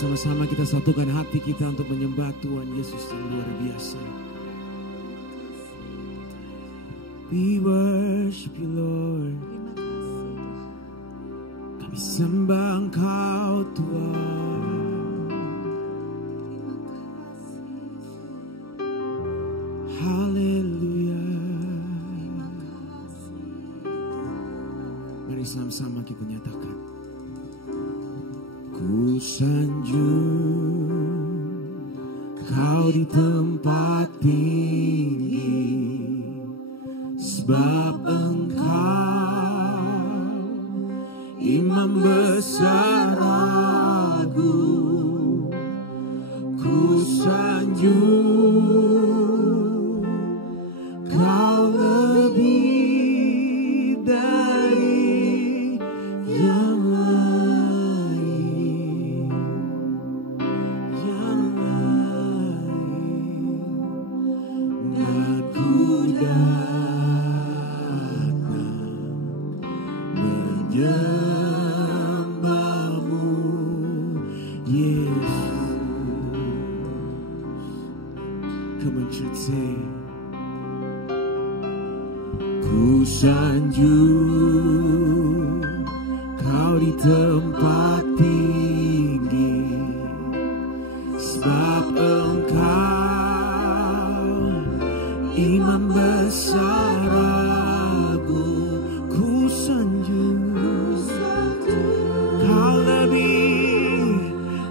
sama-sama kita satukan hati kita untuk menyembah Tuhan Yesus yang luar biasa. We worship you, Lord. Kami sembah Engkau, Tuhan. Haleluya. Mari sama-sama kita nyatakan. Ku sanjung Kau di tempat tinggi, sebab Engkau Imam besar agung. Ku sanjung Kau lebih dari yang lain, dan ku datang menyembahmu, Yesus. Come on, church, say. Ku sanjung Kau di tempat tinggi, sebab Engkau Imam besar agung. Ku sanjung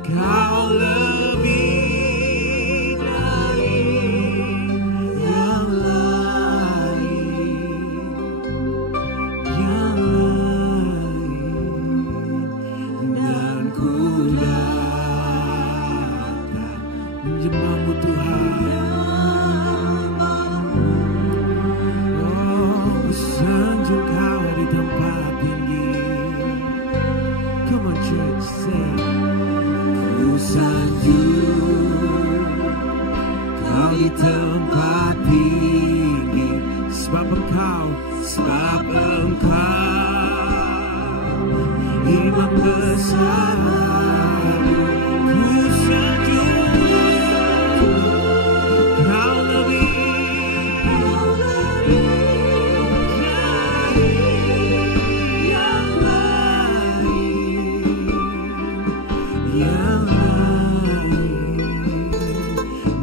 Kau lebih dari yang lain, dan ku datang menyembahmu, Tuhan. Oh, ku sanjung Kau di tempat tinggi. Come on, church, say. Ku sanjung Kau di tempat tinggi, sebab Engkau Imam besar. Ku sanjung Kau lebih dari yang lain,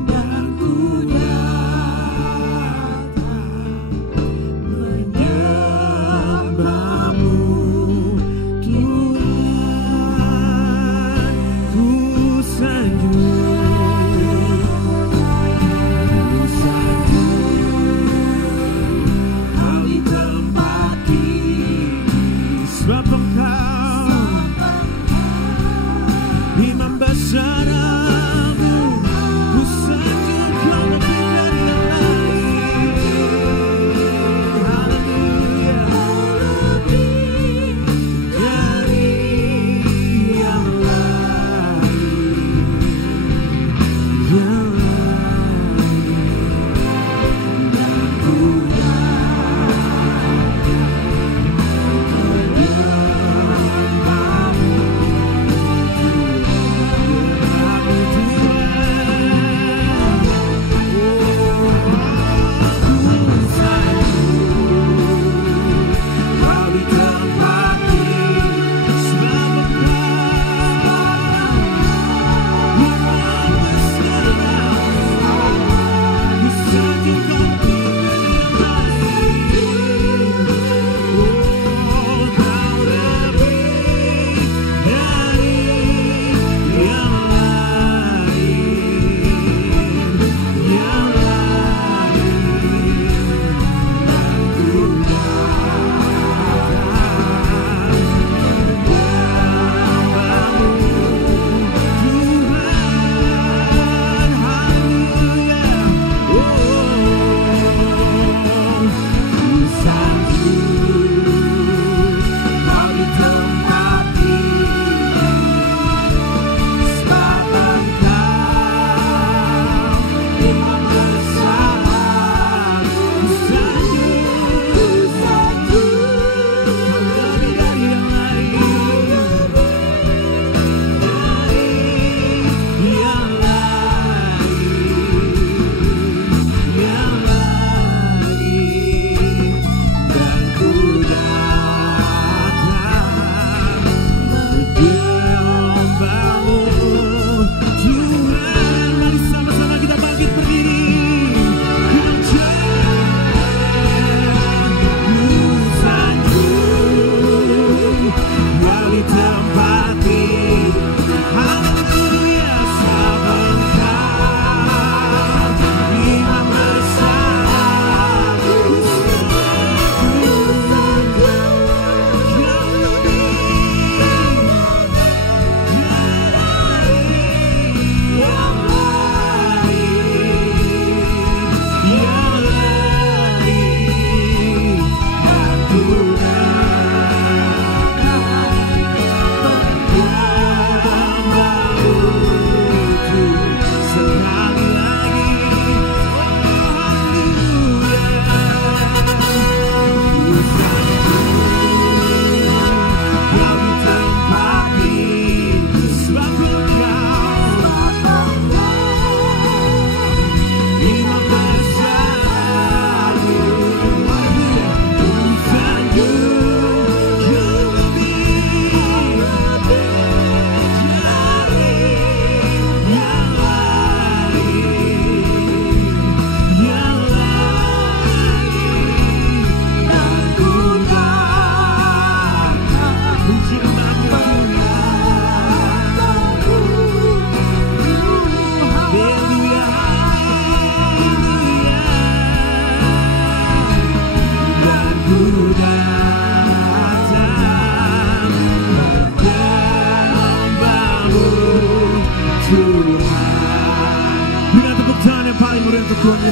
dan ku datang menyembahmu, Tuhan. Ku sanjung Kau di tempat tinggi,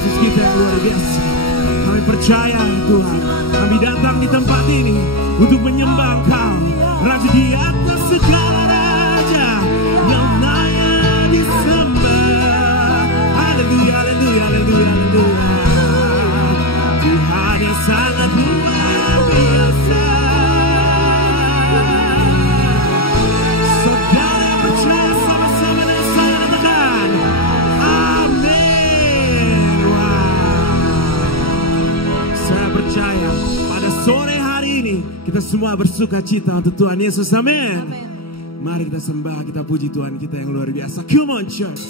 Yesus kita yang luar biasa. Kami percaya Tuhan, kami datang di tempat ini untuk menyembah Engkau, Raja di atas segala raja, yang layak disembah. Haleluya, haleluya, haleluya, haleluya. Tuhan yang sangat luar biasa. Saudara yang percaya sama-sama dengan saya katakan amin. Saya percaya pada sore hari ini kita semua bersuka cita untuk Tuhan Yesus. Amin. Mari kita sembah, kita puji Tuhan kita yang luar biasa. Come on church.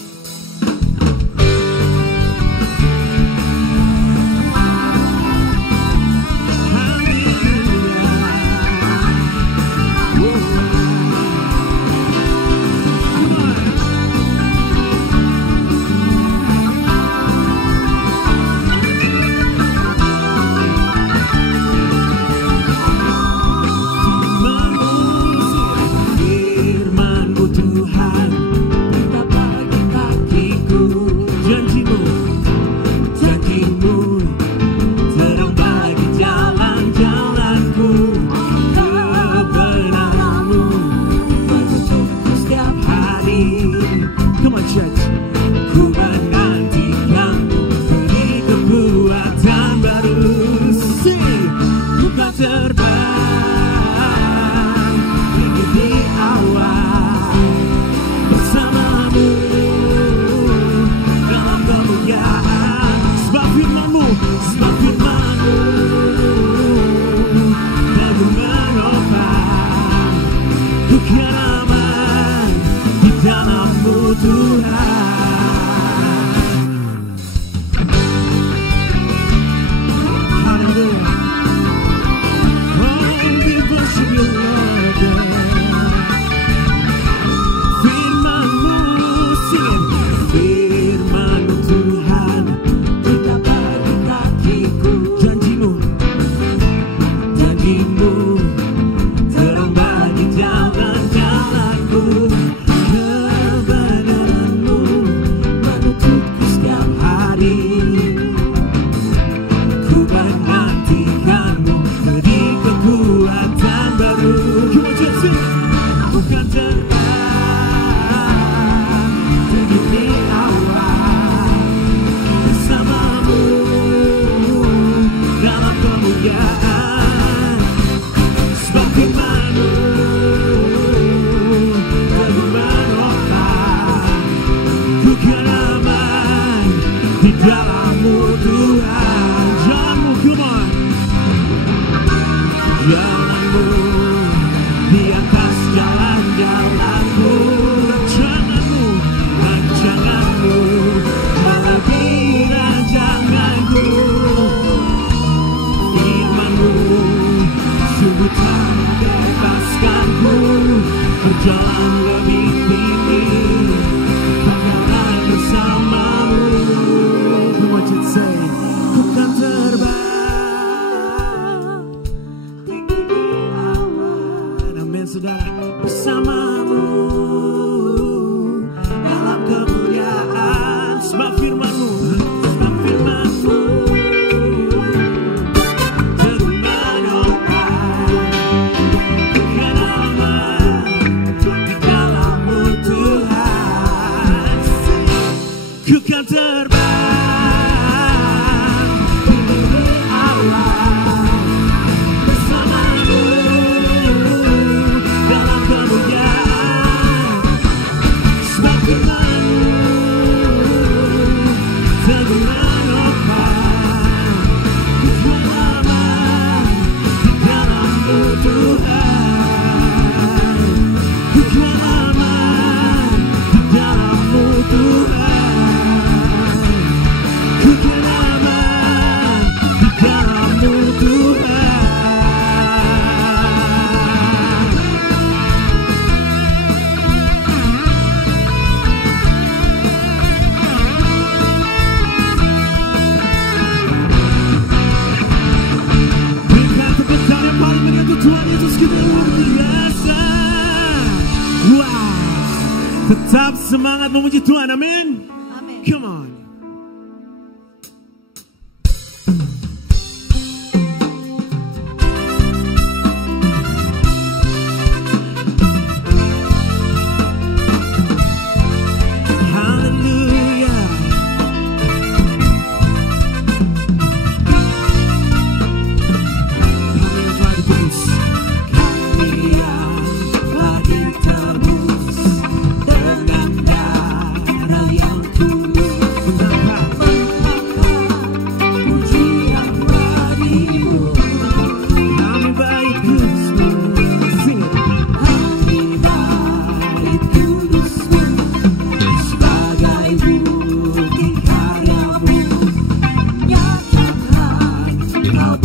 Tetap semangat memuji Tuhan, amin. Amin. Come on.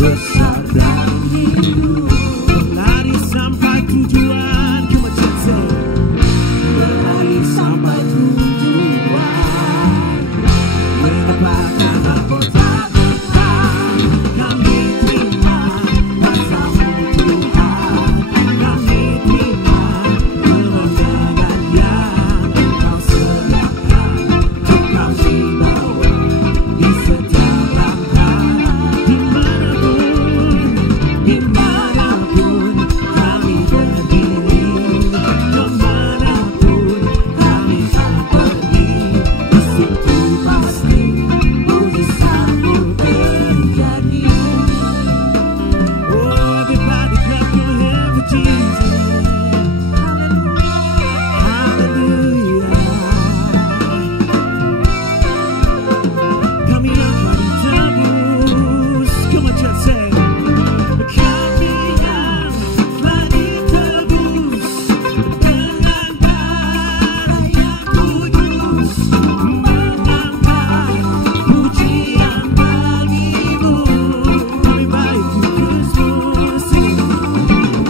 besar dalam hidup. Berlari sampai tujuan, come on just say. Berlari sampai tujuan, menempatkan mahkota Tuhan. Kami terima kuasa-Mu Tuhan, kami terima kemenangan yang Engkau sediakan untuk kami bawa di setiap langkah. Dimanapun kami berdiri, kemanapun kami akan pergi, di situ pasti mujizat-Mu terjadi. Oh, everybody clap your hands for Jesus. Hallelujah. Kami akan ditebus. Come on, just say. Kami yang telah ditebus dengan darah yang kudus, menambah pujian bagi-Mu. Kami baik kudus-Mu, sing.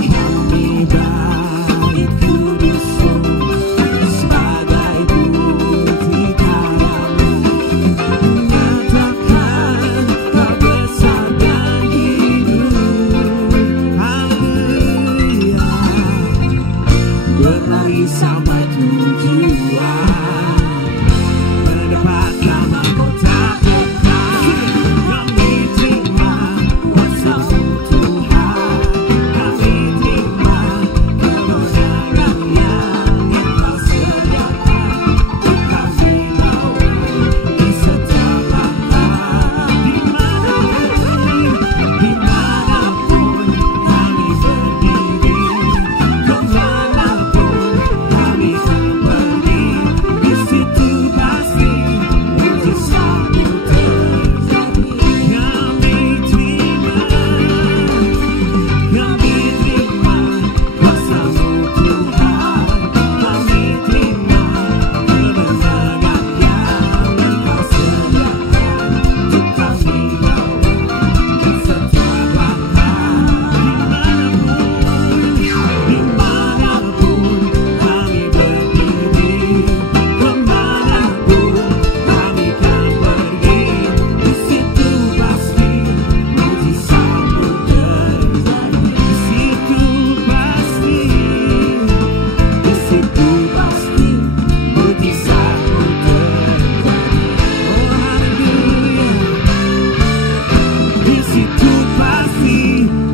Kami baik kudus-Mu, sebagai bukti darah-Mu, menyatakan Kau besar dan hidup. Haleluya. Berlari sampai tujuan, mendapatkan mahkota kekal. Kami terima kuasa-Mu Tuhan, kami terima kemenangan yang Engkau sediakan untuk kami bawa di setiap langkah. Dimanapun kami berdiri, kemanapun kami akan pergi, di situ pasti mujizat-Mu terjadi. Kami terima kuasa-Mu Tuhan, kami terima kemenangan yang Engkau sediakan untuk kami bawa di setiap langkah. Dimanapun kami berdiri, kemanapun kami akan pergi, di situ pasti mujizat-Mu terjadi. Di situ pasti mujizat-Mu terjadi. Oh haleluya. Di situ pasti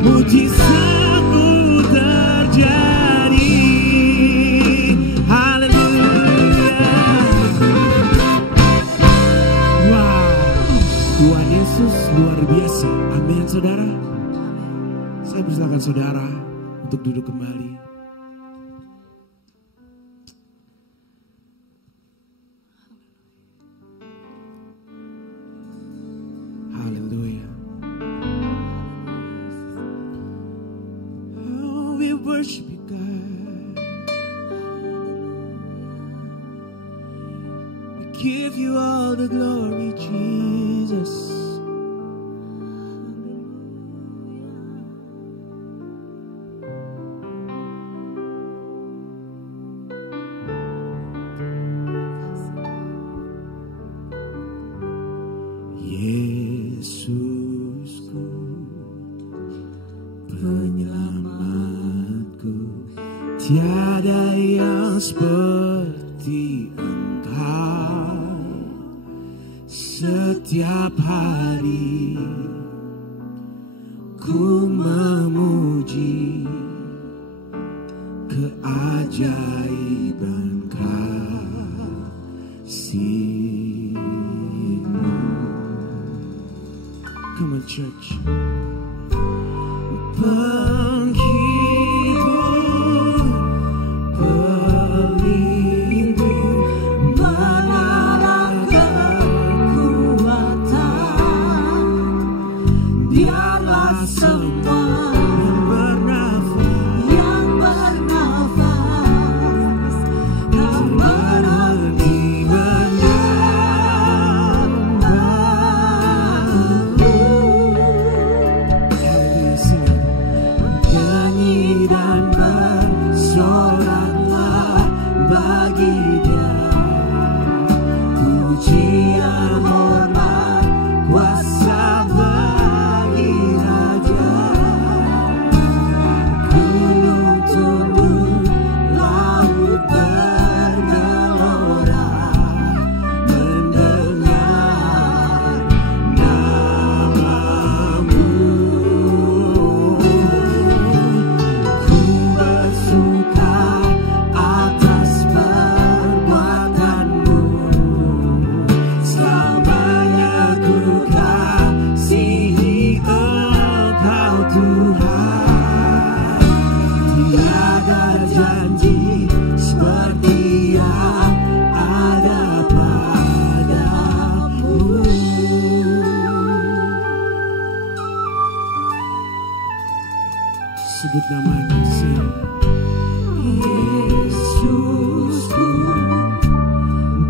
mujizat-Mu terjadi. Haleluya. Wow, Tuhan Yesus luar biasa. Amin, saudara. Saya persilakan saudara untuk duduk kembali. Haleluya. Oh, we worship you, God. We give you all the glory, Jesus. Yesusku, penyelamatku, tiada yang seperti Engkau. Setiap hari ku memuji keajaiban kasih-Mu. Come on, church. Penghibur, pelindung, menara kekuatan, biarlah semua yang bernafas tak berhenti menyembah-Mu. Sebut namanya sih. Yesusku,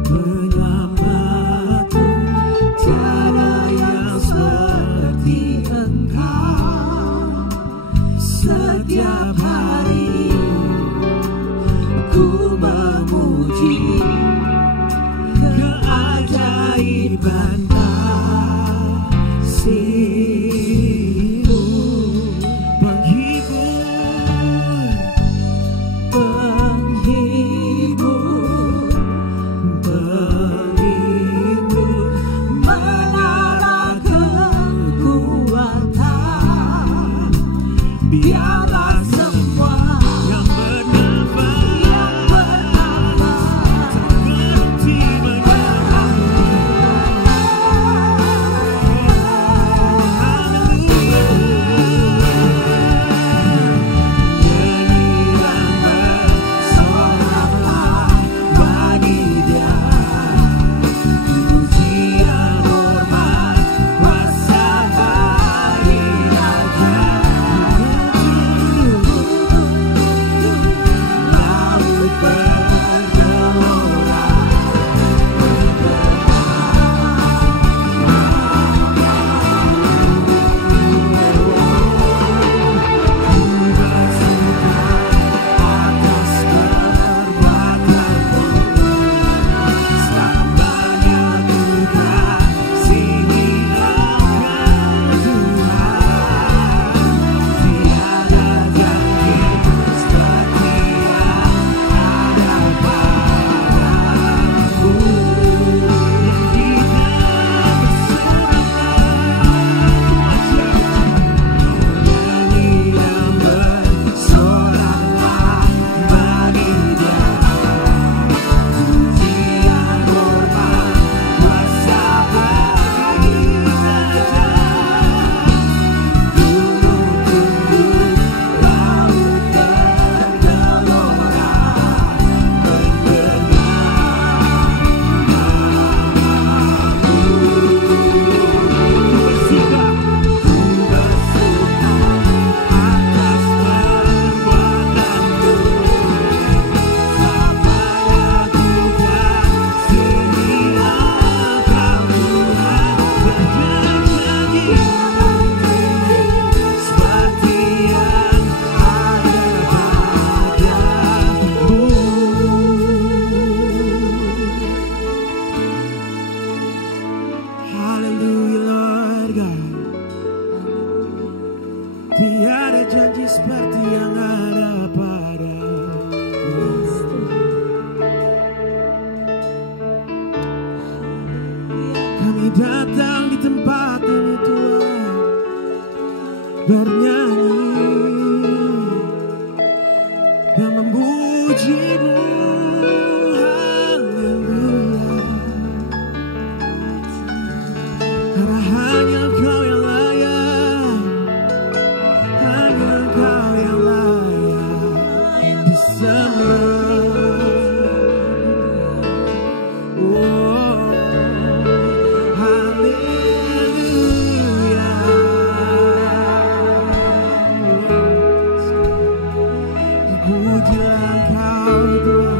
penyelamatku, tiada yang seperti Engkau. Setiap hari ku memuji keajaiban kasih-Mu. Penghibur, menara kekuatan, biarlah semua yang bernafas tak berhenti Tiada janji seperti yang ada padaku. Kami datang di tempat ini Tuhan, bernyanyi dan memuji-Mu. Haleluya. Karena hanya Engkau yang layak, hanya Engkau yang layak disembah. Oh, haleluya. Pujilah Engkau Tuhan.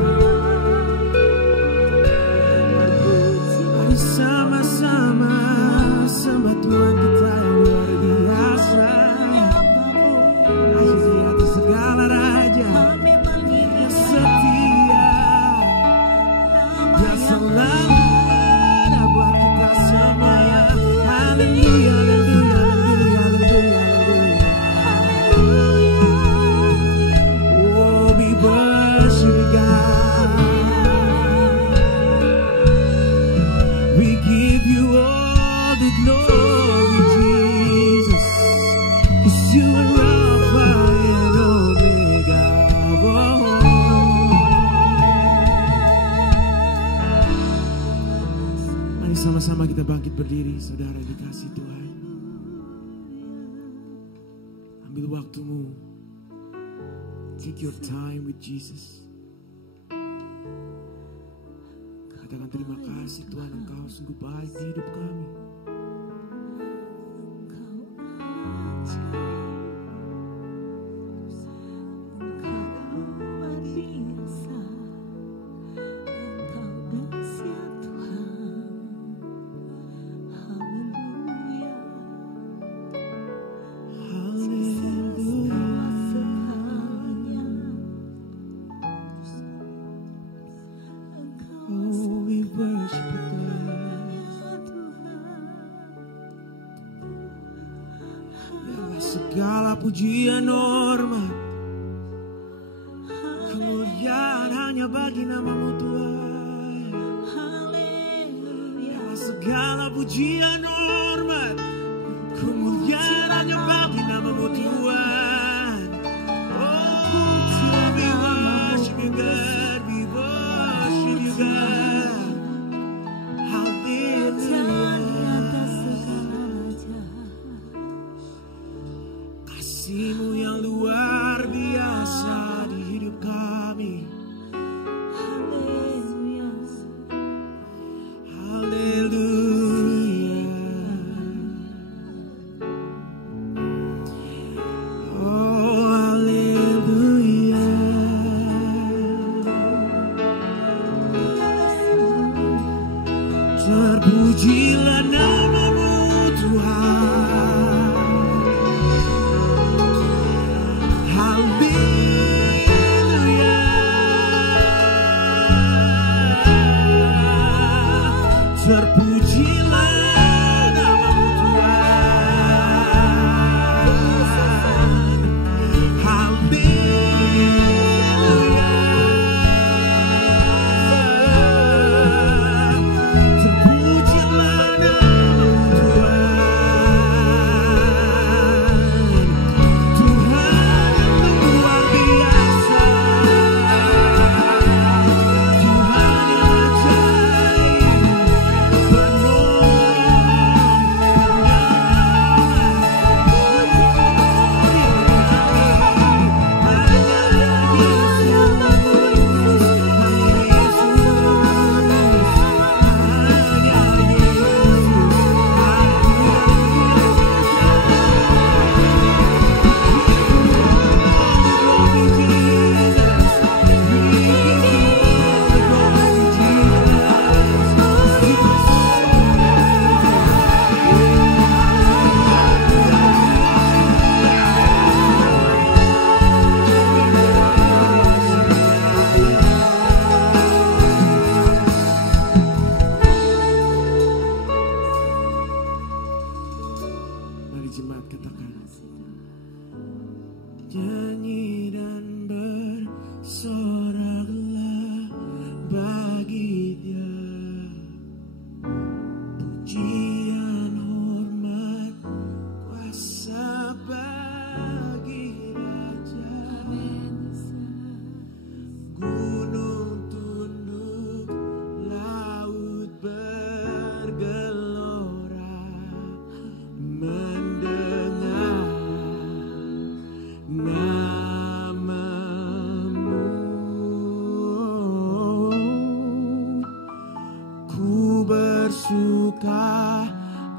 Mari sama-sama sembah Tuhan kita yang luar biasa. Asyik di atas segala raja, yang setia, yang selalu ada buat kita semua. Haleluya, haleluya, haleluya, haleluya. Oh, we worship God. We give you all the glory, Jesus, 'cause you are Alpha and Omega. Oh. Mari sama-sama kita bangkit berdiri, saudara yang dikasihi Tuhan. Ambil waktumu. Take your time with Jesus. Katakan terima kasih Tuhan, Engkau sungguh baik di hidup kami. pujian hormat, kemuliaan hanya bagi nama-Mu Tuhan. Haleluya. Segala pujian hormat, kemuliaan hanya bagi nama-Mu Tuhan. Oh, we worship you God, we worship you God. Haleluya. Kasih-Mu yang luar biasa di hidup kami. Haleluya. Haleluya. Oh, haleluya. Terpujilah nama-Mu Tuhan. Haleluya. Terpujilah nama-Mu Tuhan. Haleluya. Terpujilah nama-Mu Tuhan. Tuhan yang luar biasa, Tuhan yang ajaib, Mari jemaat katakan, nyanyi dan bersoraklah bagi Dia, pujian hormat kuasa bagi Raja. Gunung tunduk, laut bergelora, mendengar nama-Mu. Ku bersuka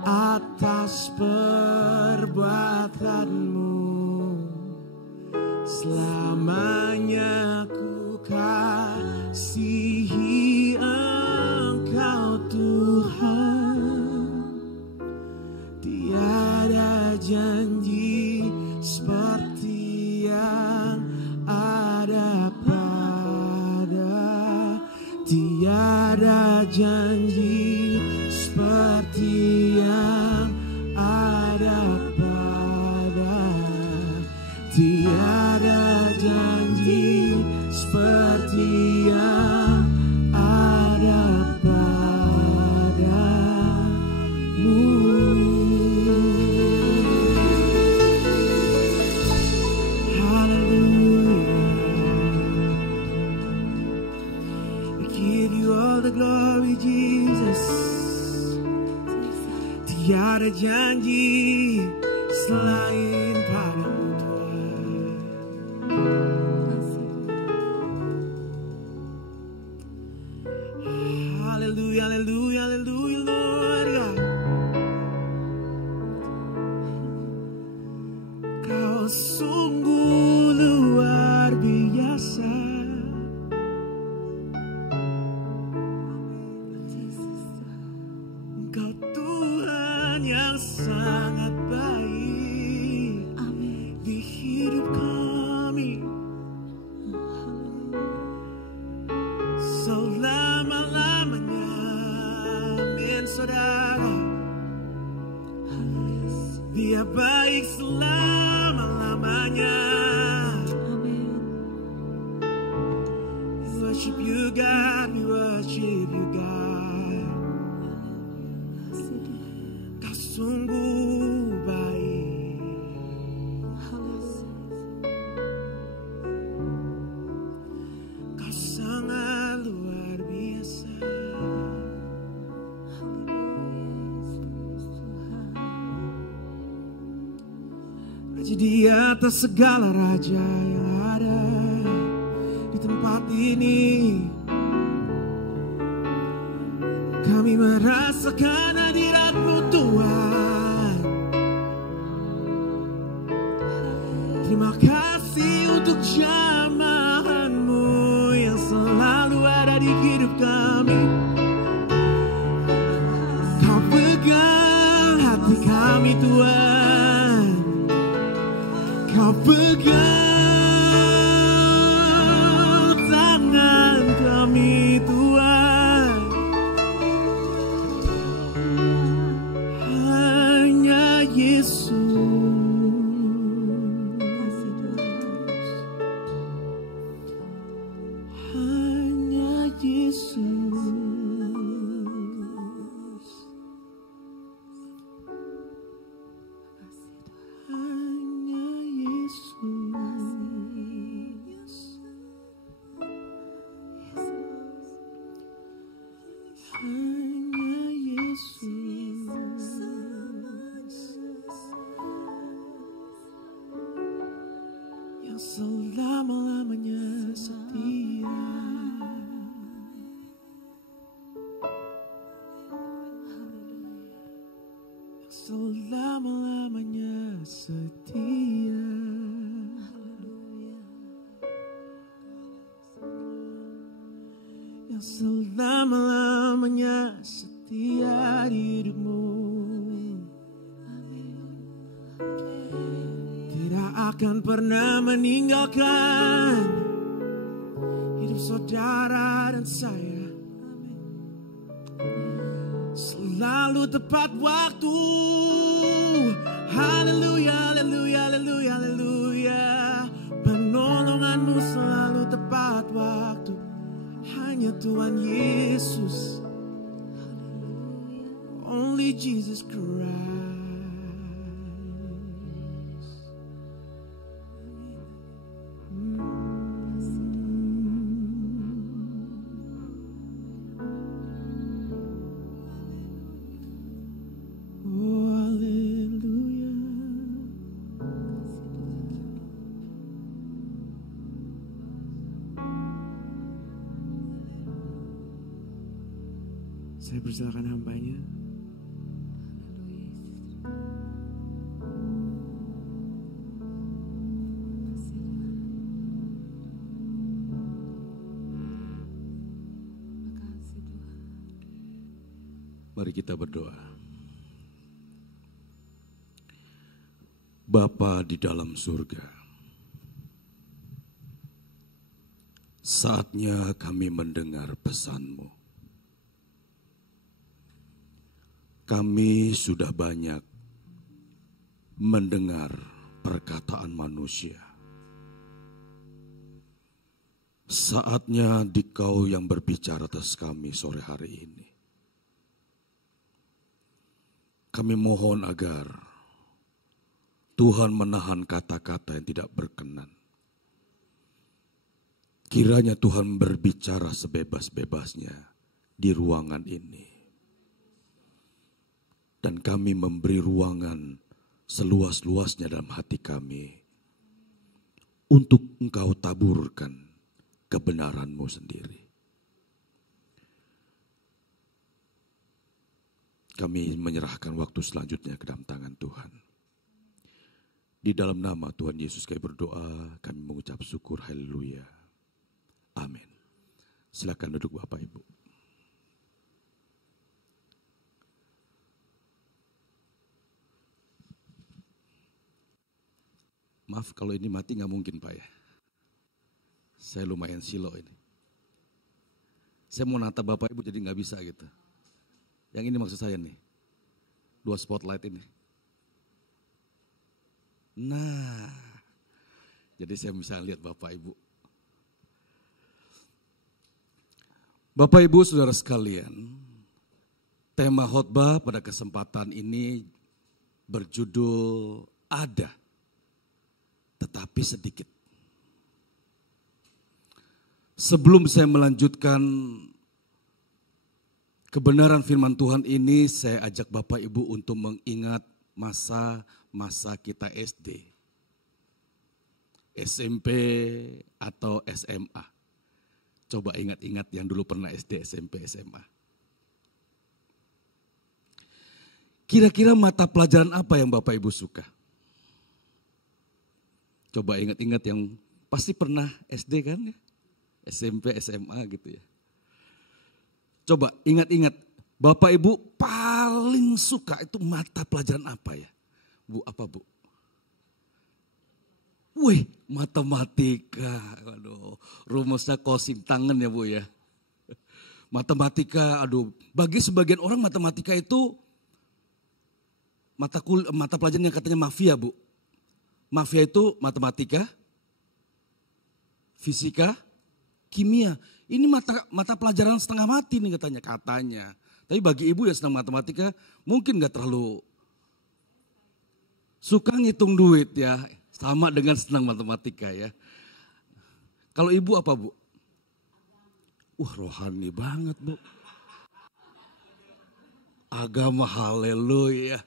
atas perbuatan-Mu, selamanya ku kasihi Engkau Tuhan. Tiada janji seperti yang ada pada, tiada janji seperti yang ada pada, tiada janji seperti yang ada padamu. Glory Jesus, tiada janji selain padamu Tuhan. Haleluya, haleluya, haleluya Lord God. Kau sungguh luar biasa. Yang sangat baik, amin, di hidup kami selama-lamanya, amin saudara. Dia baik selama-lamanya. di atas segala raja yang ada di tempat ini. Kami merasakan hadirat-Mu Tuhan. Terima kasih untuk jamahan-Mu yang selalu ada di hidup kami. Kau pegang hati kami Tuhan. Kau pegang tangan kami Tuhan. Hanya Yesus. Hanya Yesus. Selama-lamanya setia. Selama-lamanya setia. Yang selama-lamanya setia di hidupmu. Tidak akan pernah meninggalkan hidup saudara dan saya. Selalu tepat waktu. Haleluya, haleluya, haleluya, haleluya. Penolongan-Mu selalu tepat waktu. Hanya Tuhan Yesus. Only Jesus Christ. Saya persilakan hambanya. Mari kita berdoa. Bapa di dalam surga, saatnya kami mendengar pesan-Mu. Kami sudah banyak mendengar perkataan manusia. Saatnya Dikau yang berbicara atas kami sore hari ini. Kami mohon agar Tuhan menahan kata-kata yang tidak berkenan. Kiranya Tuhan berbicara sebebas-bebasnya di ruangan ini. Dan kami memberi ruangan seluas-luasnya dalam hati kami untuk Engkau taburkan kebenaran-Mu sendiri. Kami menyerahkan waktu selanjutnya ke dalam tangan Tuhan. Di dalam nama Tuhan Yesus kami berdoa, kami mengucap syukur, haleluya. Amin. Silakan duduk Bapak Ibu. Maaf kalau ini mati nggak mungkin Pak ya. Saya lumayan silo ini. Saya mau nata Bapak Ibu jadi nggak bisa gitu. Yang ini maksud saya nih. 2 spotlight ini. Nah. Jadi saya bisa lihat Bapak Ibu. Bapak Ibu saudara sekalian. Tema khotbah pada kesempatan ini berjudul Ada Tetapi Sedikit. Sebelum saya melanjutkan kebenaran firman Tuhan ini, saya ajak Bapak Ibu untuk mengingat masa-masa kita SD. SMP atau SMA? Coba ingat-ingat yang dulu pernah SD, SMP, SMA. Kira-kira mata pelajaran apa yang Bapak Ibu suka? Coba ingat-ingat yang pasti pernah SD kan ya? SMP, SMA gitu ya. Coba ingat-ingat, Bapak Ibu paling suka itu mata pelajaran apa ya? Bu, apa Bu? Wih, matematika. Waduh, rumusnya cosing tangan ya Bu ya. Matematika, aduh, bagi sebagian orang matematika itu mata pelajaran yang katanya mafia Bu. Mafia itu matematika, fisika, kimia. Ini mata pelajaran setengah mati nih katanya. Tapi bagi ibu yang senang matematika mungkin gak terlalu suka ngitung duit ya. Sama dengan senang matematika ya. Kalau ibu apa Bu? Wah rohani banget Bu. Agama, haleluya.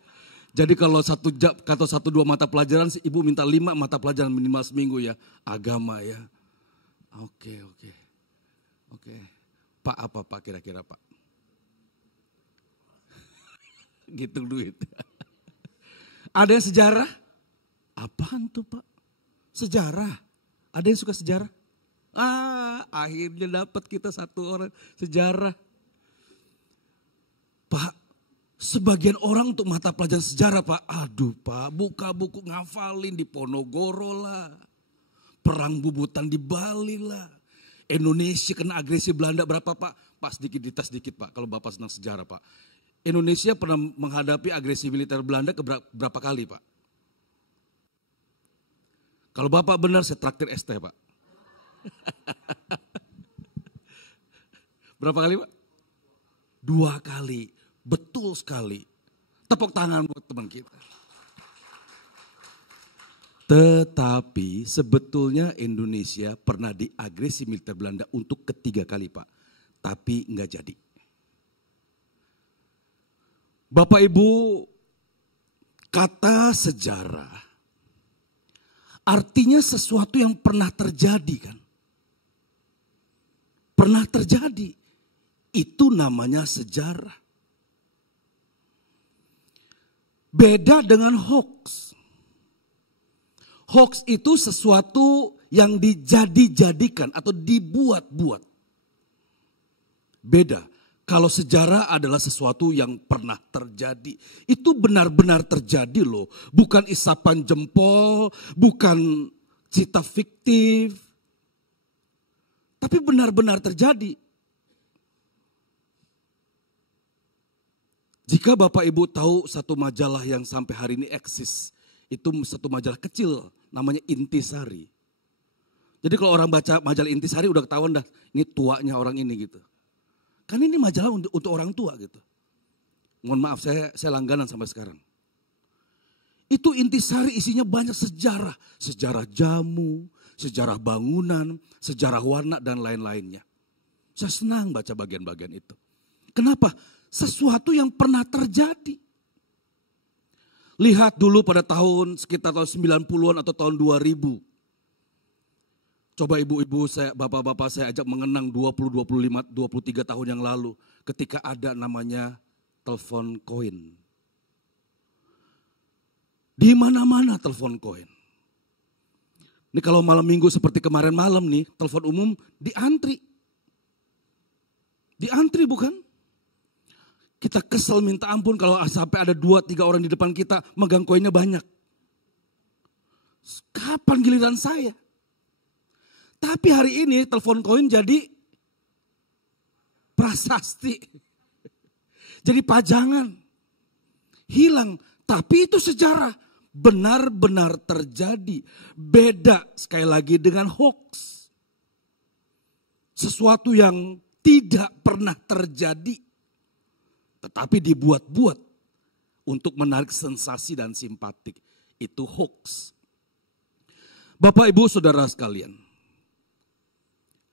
Jadi kalau satu dua mata pelajaran ibu minta 5 mata pelajaran minimal seminggu ya. Agama ya. Oke. Pak apa Pak kira-kira Pak? Gitu duit. Ada yang sejarah? Apaan tuh Pak? Sejarah. Ada yang suka sejarah? Akhirnya dapat kita satu orang sejarah. Pak, sebagian orang untuk mata pelajaran sejarah Pak. Aduh Pak, buka buku ngafalin di Ponorogo lah. Perang bubutan di Bali lah. Indonesia kena agresi Belanda berapa Pak? Pak sedikit dites sedikit Pak, kalau Bapak senang sejarah Pak. Indonesia pernah menghadapi agresi militer Belanda berapa kali Pak? Kalau Bapak benar saya traktir es teh Pak. Berapa kali Pak? 2 kali, betul sekali. Tepuk tangan buat teman kita. Tetapi sebetulnya Indonesia pernah diagresi militer Belanda untuk ketiga kali Pak. Tapi enggak jadi. Bapak Ibu, kata sejarah artinya sesuatu yang pernah terjadi kan. Pernah terjadi. Itu namanya sejarah. Beda dengan hoax. Hoax itu sesuatu yang dijadi-jadikan atau dibuat-buat. Beda. Kalau sejarah adalah sesuatu yang pernah terjadi. Itu benar-benar terjadi loh. Bukan isapan jempol, bukan cerita fiktif. Tapi benar-benar terjadi. Jika Bapak Ibu tahu satu majalah yang sampai hari ini eksis. Itu satu majalah kecil. Namanya Intisari. Jadi kalau orang baca majalah Intisari udah ketahuan dah. Ini tuanya orang ini gitu. Kan ini majalah untuk orang tua gitu. Mohon maaf saya langganan sampai sekarang. Itu Intisari isinya banyak sejarah. Sejarah jamu, sejarah bangunan, sejarah warna dan lain-lainnya. Saya senang baca bagian-bagian itu. Kenapa? Sesuatu yang pernah terjadi. Lihat dulu pada sekitar tahun 90-an atau tahun 2000. Coba ibu-ibu, bapak-bapak saya ajak mengenang 20, 25, 23 tahun yang lalu. Ketika ada namanya telepon koin. Di mana-mana telepon koin. Ini kalau malam minggu seperti kemarin malam nih, telepon umum diantri. Diantri bukan? Kita kesel minta ampun kalau sampai ada 2-3 orang di depan kita megang koinnya banyak. Kapan giliran saya? Tapi hari ini telepon koin jadi prasasti. Jadi pajangan. Hilang. Tapi itu sejarah. Benar-benar terjadi. Beda sekali lagi dengan hoax. Sesuatu yang tidak pernah terjadi. Tetapi dibuat-buat untuk menarik sensasi dan simpatik. Itu hoax. Bapak Ibu Saudara sekalian.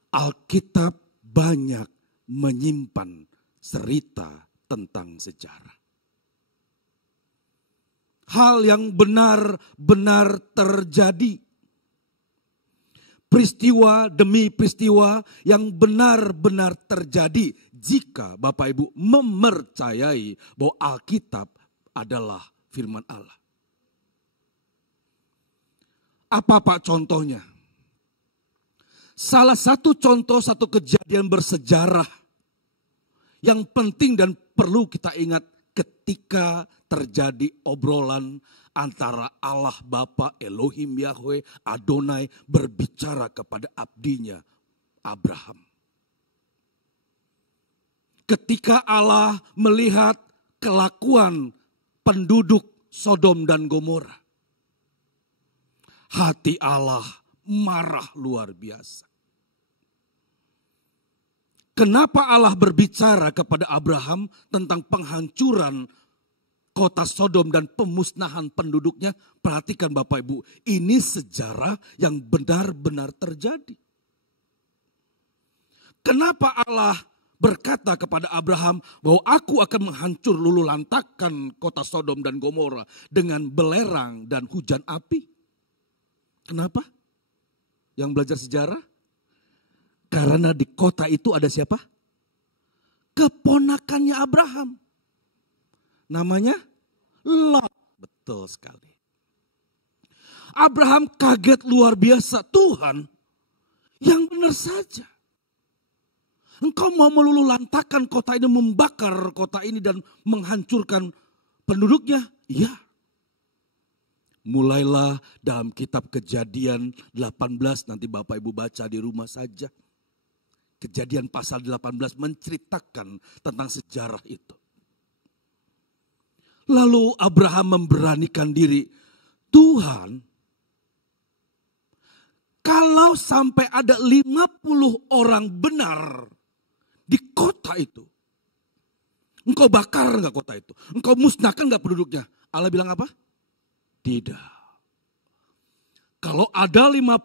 Alkitab banyak menyimpan cerita tentang sejarah. Hal yang benar-benar terjadi. peristiwa demi peristiwa yang benar-benar terjadi jika Bapak Ibu mempercayai bahwa Alkitab adalah firman Allah. Apa Pak contohnya? Salah satu contoh, satu kejadian bersejarah yang penting dan perlu kita ingat ketika terjadi obrolan antara Allah Bapa, Elohim Yahweh, Adonai berbicara kepada abdinya Abraham. Ketika Allah melihat kelakuan penduduk Sodom dan Gomora, hati Allah marah luar biasa. Kenapa Allah berbicara kepada Abraham tentang penghancuran kota Sodom dan pemusnahan penduduknya? Perhatikan Bapak Ibu, ini sejarah yang benar-benar terjadi. Kenapa Allah berkata kepada Abraham bahwa aku akan menghancur lulu lantakan kota Sodom dan Gomora dengan belerang dan hujan api? Kenapa? Yang belajar sejarah? Karena di kota itu ada siapa? Keponakannya Abraham. Namanya Lot. Betul sekali. Abraham kaget luar biasa. Tuhan, yang benar saja. Engkau mau melululantakan kota ini, membakar kota ini dan menghancurkan penduduknya? Iya. Mulailah dalam kitab Kejadian 18, nanti Bapak Ibu baca di rumah saja. Kejadian pasal 18 menceritakan tentang sejarah itu. Lalu Abraham memberanikan diri, Tuhan, kalau sampai ada 50 orang benar di kota itu, engkau bakar enggak kota itu? Engkau musnahkan enggak penduduknya? Allah bilang apa? Tidak. Kalau ada 50,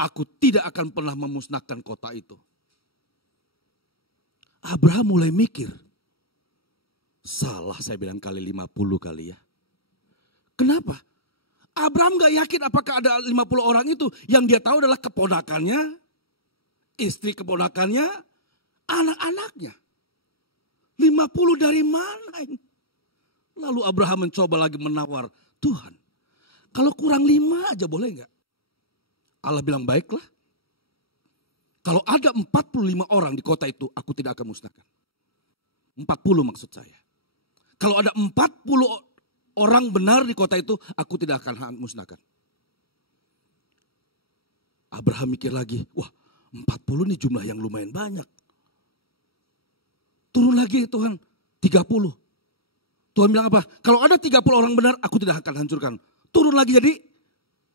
aku tidak akan pernah memusnahkan kota itu. Abraham mulai mikir. Salah saya bilang kali 50 kali ya. Kenapa? Abraham gak yakin apakah ada 50 orang itu. Yang dia tahu adalah keponakannya, istri keponakannya, anak-anaknya. 50 dari mana ini? Lalu Abraham mencoba lagi menawar. Tuhan, kalau kurang 5 aja boleh gak? Allah bilang baiklah. Kalau ada 45 orang di kota itu, aku tidak akan musnahkan. 40 maksud saya. Kalau ada 40 orang benar di kota itu, aku tidak akan musnahkan. Abraham mikir lagi, wah 40 ini jumlah yang lumayan banyak. Turun lagi Tuhan, 30. Tuhan bilang apa? Kalau ada 30 orang benar, aku tidak akan hancurkan. Turun lagi jadi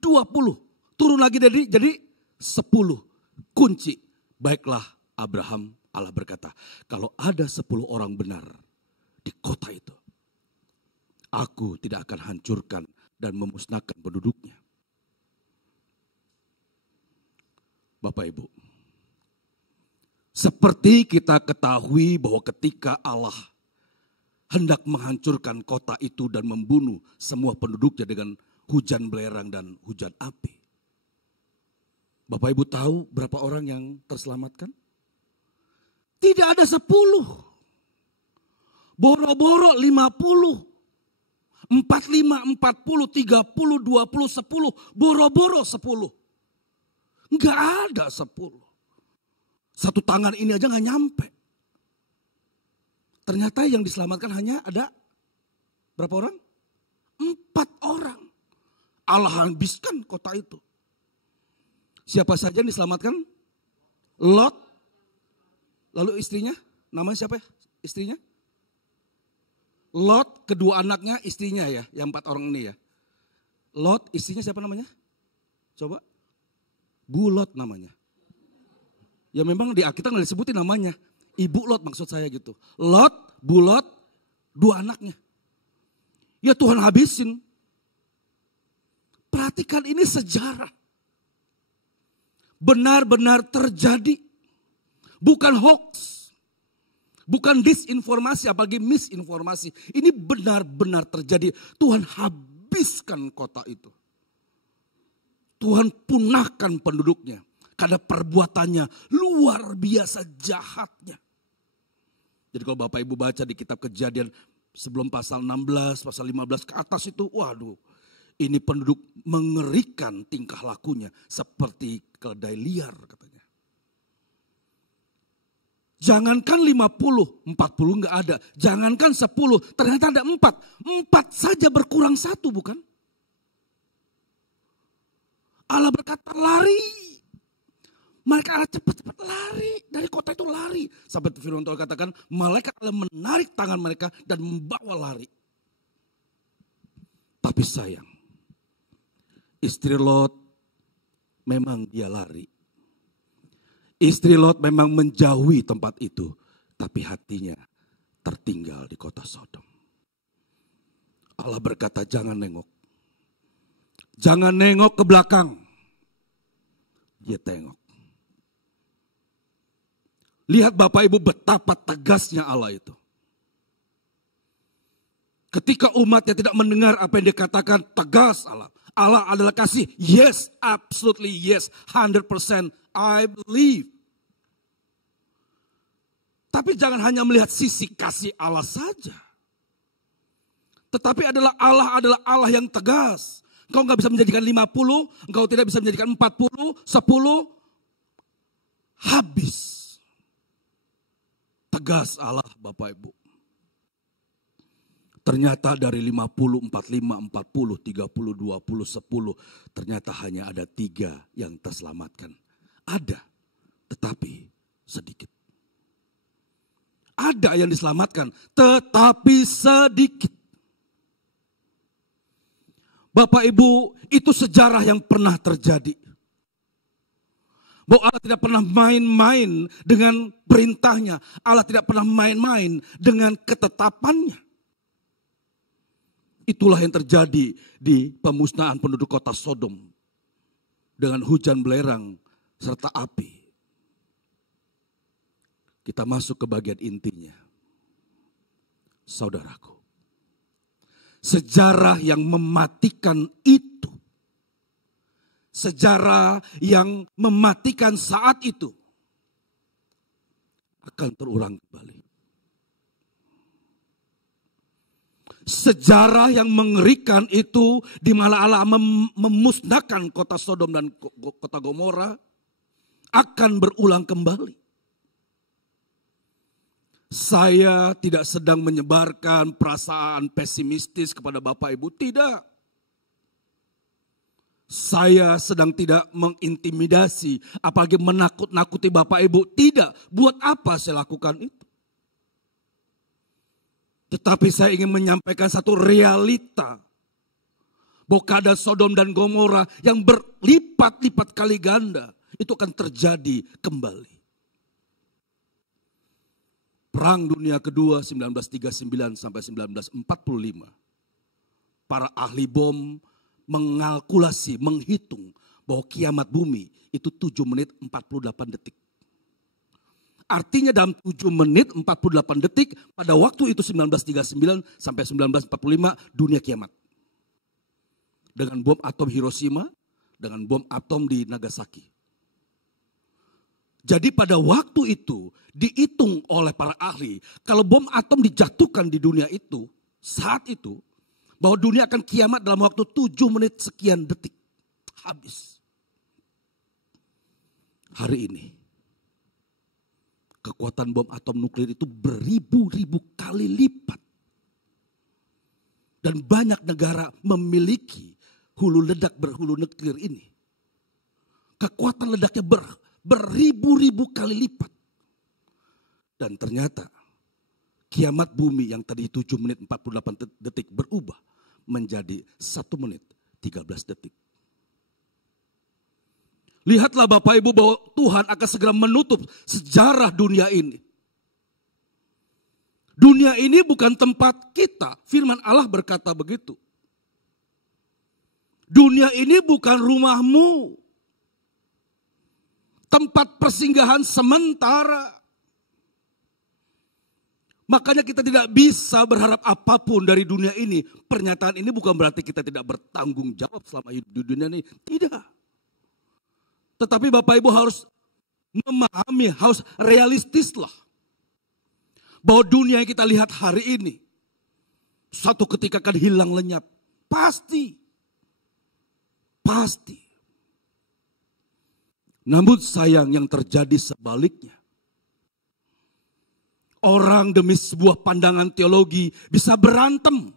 20. Turun lagi jadi 10. Kunci, baiklah Abraham, Allah berkata, kalau ada 10 orang benar di kota itu, aku tidak akan hancurkan dan memusnahkan penduduknya. Bapak Ibu, seperti kita ketahui bahwa ketika Allah hendak menghancurkan kota itu dan membunuh semua penduduknya dengan hujan belerang dan hujan api. Bapak Ibu tahu berapa orang yang terselamatkan? Tidak ada 10. Boro-boro 50. 45, 40, 30, 20, 10. Boro-boro 10. Enggak ada 10. Satu tangan ini aja gak nyampe. Ternyata yang diselamatkan hanya ada berapa orang? 4 orang. Allah habiskan kota itu. Siapa saja yang diselamatkan? Lot. Lalu istrinya, namanya siapa ya? Istrinya? Lot, kedua anaknya, istrinya ya, yang 4 orang ini ya. Lot, istrinya siapa namanya? Coba. Bu Lot namanya. Ya memang di Alkitab nggak disebutin namanya. Ibu Lot maksud saya gitu. Lot, Bu Lot, 2 anaknya. Ya Tuhan habisin. Perhatikan ini sejarah. Benar-benar terjadi. Bukan hoax. Bukan disinformasi, apalagi misinformasi. Ini benar-benar terjadi. Tuhan habiskan kota itu. Tuhan punahkan penduduknya. Karena perbuatannya luar biasa jahatnya. Jadi kalau Bapak Ibu baca di kitab Kejadian sebelum pasal 16, pasal 15 ke atas itu, waduh. Ini penduduk mengerikan tingkah lakunya seperti keledai liar katanya. Jangankan 50, 40 enggak ada. Jangankan 10, ternyata ada 4. 4 saja berkurang 1 bukan? Allah berkata lari. Mereka Allah cepat-cepat lari. Dari kota itu lari. Sampai firman Tuhan katakan malaikat Allah menarik tangan mereka dan membawa lari. Tapi sayang. Istri Lot memang dia lari. Istri Lot memang menjauhi tempat itu. Tapi hatinya tertinggal di kota Sodom. Allah berkata jangan nengok. Jangan nengok ke belakang. Dia tengok. Lihat Bapak Ibu betapa tegasnya Allah itu. Ketika umatnya tidak mendengar apa yang dikatakan, tegas Allah. Allah adalah kasih. Yes, absolutely yes. 100% I believe. Tapi jangan hanya melihat sisi kasih Allah saja. Tetapi Allah adalah Allah yang tegas. Engkau gak bisa menjadikan 50, engkau tidak bisa menjadikan 40, 10. Habis. Tegas Allah Bapak Ibu. Ternyata dari 50, 45, 40, 30, 20, 10. Ternyata hanya ada 3 yang terselamatkan. Ada, tetapi sedikit. Ada yang diselamatkan, tetapi sedikit. Bapak Ibu, itu sejarah yang pernah terjadi. Bahwa Allah tidak pernah main-main dengan perintahnya. Allah tidak pernah main-main dengan ketetapannya. Itulah yang terjadi di pemusnahan penduduk kota Sodom. Dengan hujan belerang serta api. Kita masuk ke bagian intinya. Saudaraku. Sejarah yang mematikan itu. Sejarah yang mematikan saat itu. Akan terulang kembali. Sejarah yang mengerikan itu di mana Allah memusnahkan kota Sodom dan kota Gomora akan berulang kembali. Saya tidak sedang menyebarkan perasaan pesimistis kepada Bapak Ibu, tidak. Saya sedang tidak mengintimidasi, apalagi menakut-nakuti Bapak Ibu, tidak. Buat apa saya lakukan itu? Tetapi saya ingin menyampaikan satu realita. Bahwa keadaan Sodom dan Gomora yang berlipat-lipat kali ganda. Itu akan terjadi kembali. Perang Dunia Kedua 1939 sampai 1945. Para ahli bom mengalkulasi, menghitung bahwa kiamat bumi itu 7 menit 48 detik. Artinya dalam 7 menit 48 detik pada waktu itu 1939 sampai 1945 dunia kiamat. Dengan bom atom Hiroshima, dengan bom atom di Nagasaki. Jadi pada waktu itu dihitung oleh para ahli, kalau bom atom dijatuhkan di dunia itu, saat itu, bahwa dunia akan kiamat dalam waktu 7 menit sekian detik. Habis. Hari ini. Kekuatan bom atom nuklir itu beribu-ribu kali lipat. Dan banyak negara memiliki hulu ledak berhulu nuklir ini. Kekuatan ledaknya beribu-ribu kali lipat. Dan ternyata kiamat bumi yang tadi 7 menit 48 detik berubah menjadi 1 menit 13 detik. Lihatlah Bapak Ibu bahwa Tuhan akan segera menutup sejarah dunia ini. Dunia ini bukan tempat kita. Firman Allah berkata begitu. Dunia ini bukan rumahmu. Tempat persinggahan sementara. Makanya kita tidak bisa berharap apapun dari dunia ini. Pernyataan ini bukan berarti kita tidak bertanggung jawab selama hidup di dunia ini. Tidak. Tetapi Bapak Ibu harus memahami, harus realistis lah. Bahwa dunia yang kita lihat hari ini, satu ketika akan hilang lenyap. Pasti. Pasti. Namun sayang yang terjadi sebaliknya. Orang demi sebuah pandangan teologi bisa berantem.